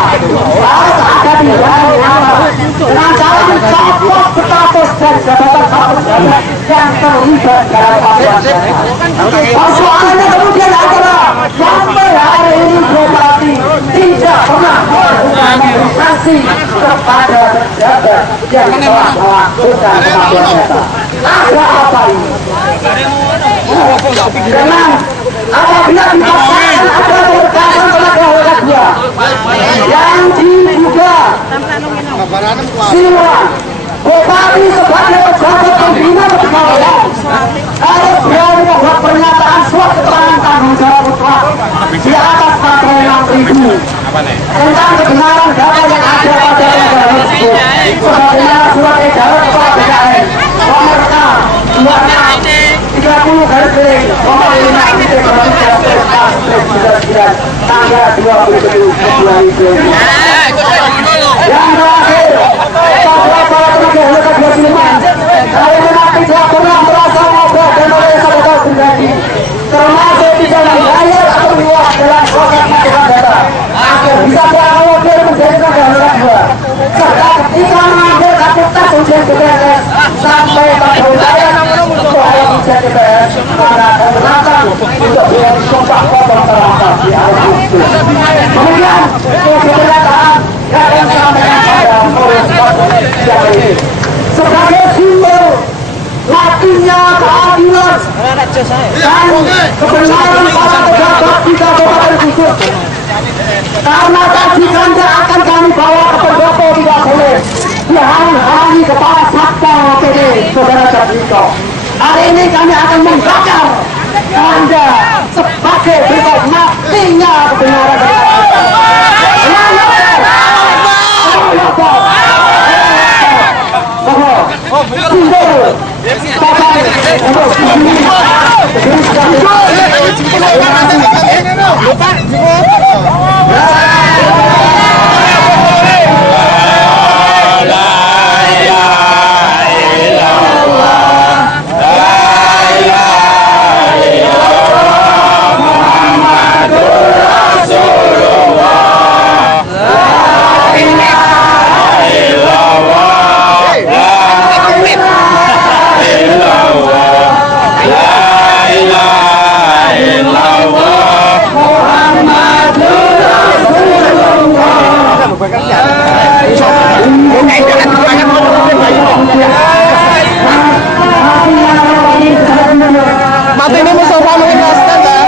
harus ada tindakan dengan cara mencopot status dan jabatan pejabat yang terlibat dalam kasus. Persoalannya kemudian adalah sampai hari ini Bupati tidak pernah melakukan sanksi kepada pejabat yang telah melakukan kemajuan data. Ada apa ini? Karena apabila dipaksakan ada perkataan tenaga HWK 2 yang diduga siluman, Bupati sebagai pejabat pembina kepegawaian harus berani membuat pernyataan surat keterangan tanggung jawab mutlak di atas materi 6.000 tentang kebenaran data yang ada pada lembaga tersebut, sebagaimana surat edaran kepala BKN nomor K 26/30/5 tanggal 27 Februari 2020. Yang terakhir, bahwa para tenaga HWK 2 siluman kalau memang tidak pernah merasa mogok dan merasa gagal pribadi, termasuk tidak membayar atau meluas dalam proses pengaturan data agar bisa terakomodir menjadi tenaga HWK 2, serta ketika mengambil fakultas ujian BPNS sampai pada wilayah soal ujian BPNS maka akan menantang untuk menjadi sumpah potong terangkat di Agustus. Kemudian pernyataan yang disampaikan pada siang ini sebagai simbol matinya keadilan dan kebenaran para pejabat di Kabupaten Kudus. Karena tadi Anda akan kami bawa ke pendopo tidak boleh dihalang-halangi kepala Satpol PP Saudara Jadwiko Hari ini kami akan membakar Anda sebagai berita matinya kebenaran. Mati ini musuh kamu menginaskan kan?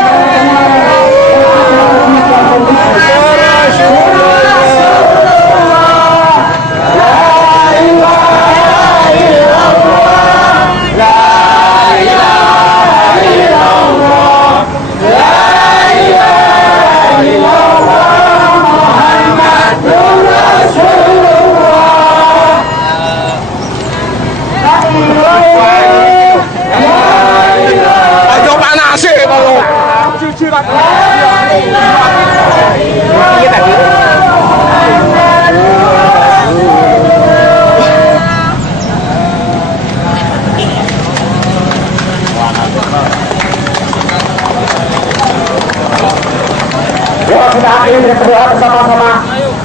Ya, kita akhiri berdoa bersama-sama.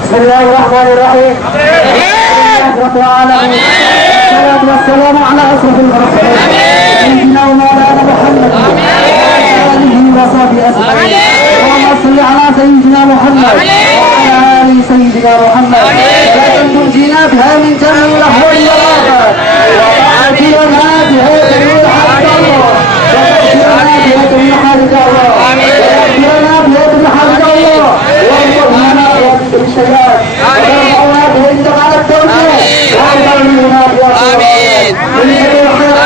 Bismillahirrahmanirrahim. Wassalamu ala asrofil mursalin. Sayyidina wa maulana Muhammad. Alihi wa sahbihi ajma'in. Allahumma shalli ala sayyidina Muhammad wa ala ali sayyidina Muhammad. La tunjina biha min jami'il ahwali wal afat. Wa ta'afina biha jami'il haqqi. Wa ta'afina biha jami'il haqqi Allah. وَأَخْبِرْنَا بِهَذِهِ الْحَمْدِ اللَّهِ وَارْفَعْنَا بِهَذِهِ الشَّيَاطِ وَارْفَعْنَا بِهَذِهِ عَلَى التَّوْحِيدِ وَارْفَعْنَا بِهَذِهِ آمين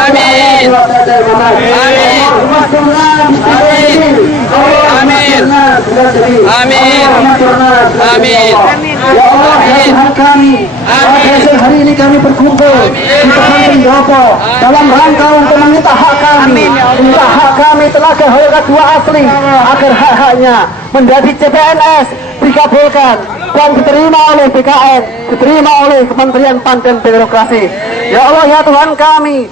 آمين اللهم اغفرنا بالسبيل آمين آمين ya Allah ya Tuhan kami hari ini kami berkumpul di depan pendopo dalam rangka untuk meminta hak kami tenaga honorer 2 asli agar hak-haknya menjadi CPNS dikabulkan dan diterima oleh BKN, diterima oleh Kementerian PAN dan Birokrasi. Ya Allah ya Tuhan kami,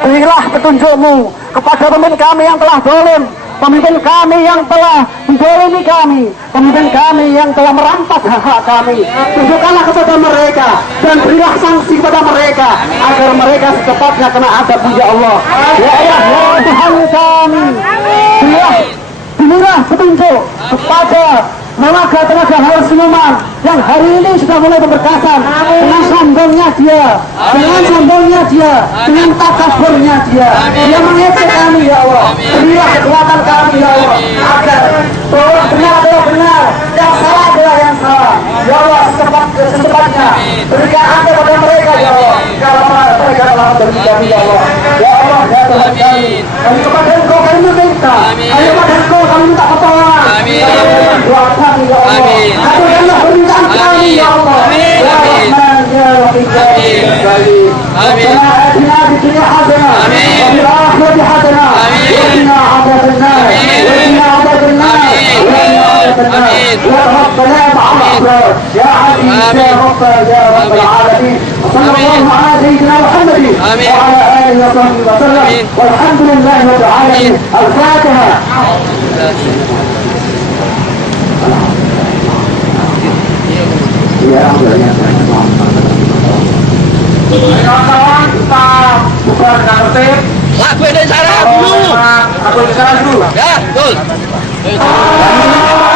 berilah petunjuk-Mu kepada pemimpin kami yang telah zalim, pemimpin kami yang telah menzalimi kami, pemimpin kami yang telah merampas hak-hak kami. Tunjukkanlah kepada mereka dan berilah sanksi kepada mereka agar mereka secepatnya kena azab ya Allah. Ya Allah ya Tuhan kami, berilah petunjuk kepada tenaga Haur Siluman yang hari ini sudah mulai pemberkasan dengan sombongnya dia, dengan takaburnya dia mengecek kami ya Allah. Berilah kekuatan kami ya Allah agar bahwa benar adalah benar, yang salah adalah yang salah ya Allah. Secepatnya berikan ajar kepada mereka ya Allah, kalau mereka telah berbagi ya Allah. Ya Allah ya Tuhan kami kepada Engkau kami meminta, kepada Engkau kami minta pertolongan. Doa kami ya Allah, kabulkanlah permintaan kami ya Allah. Ya Rahman ya Rahim Rabbana atina fid dunya hasanah wa fil akhirati hasanah wa qina adzabannar ya Rabbana ma'al abrar ya aziz ya rabb العالمين وصلى الله على سيدنا محمد وعلى اله وصحبه وسلم والحمد لله رب العالمين. الفاتحه. Kawan-kawan kita buka dengan tertib. Lagu Indonesia dulu. Lagu Indonesia dulu. Ya, betul.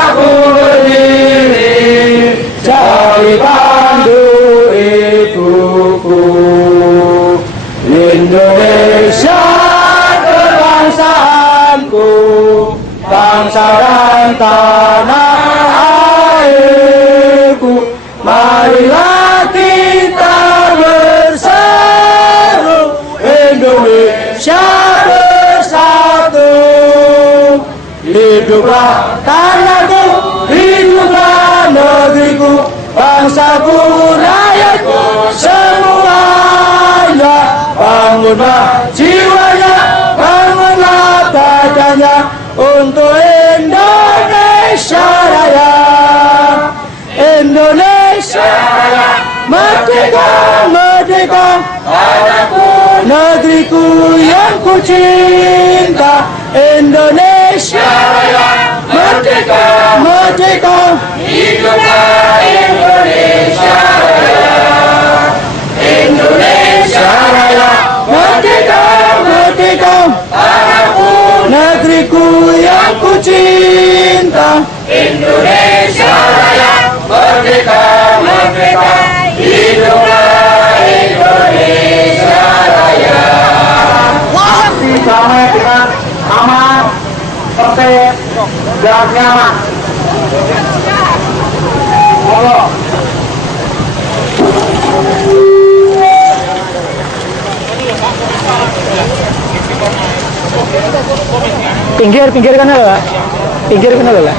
Aku berdiri cari pandu ibuku, Indonesia kebangsaanku, bangsa dan tanah airku. Marilah kita bersatu, Indonesia hiduplah tanahku, hiduplah negeriku, bangsaku, rakyatku, semuanya. Bangunlah jiwanya, bangunlah badannya untuk Indonesia Raya. Indonesia Raya, merdeka, merdeka, negeriku yang ku cinta. Indonesia Raya, merdeka, merdeka, hiduplah Indonesia Raya. Indonesia Raya, merdeka, merdeka, negeriku yang ku cinta. Indonesia Raya, merdeka, merdeka, hiduplah Indonesia Raya. Pasti damai dengan aman, tertib, dan nyaman. Allah. Pinggir kan lah, pinggir kan lah.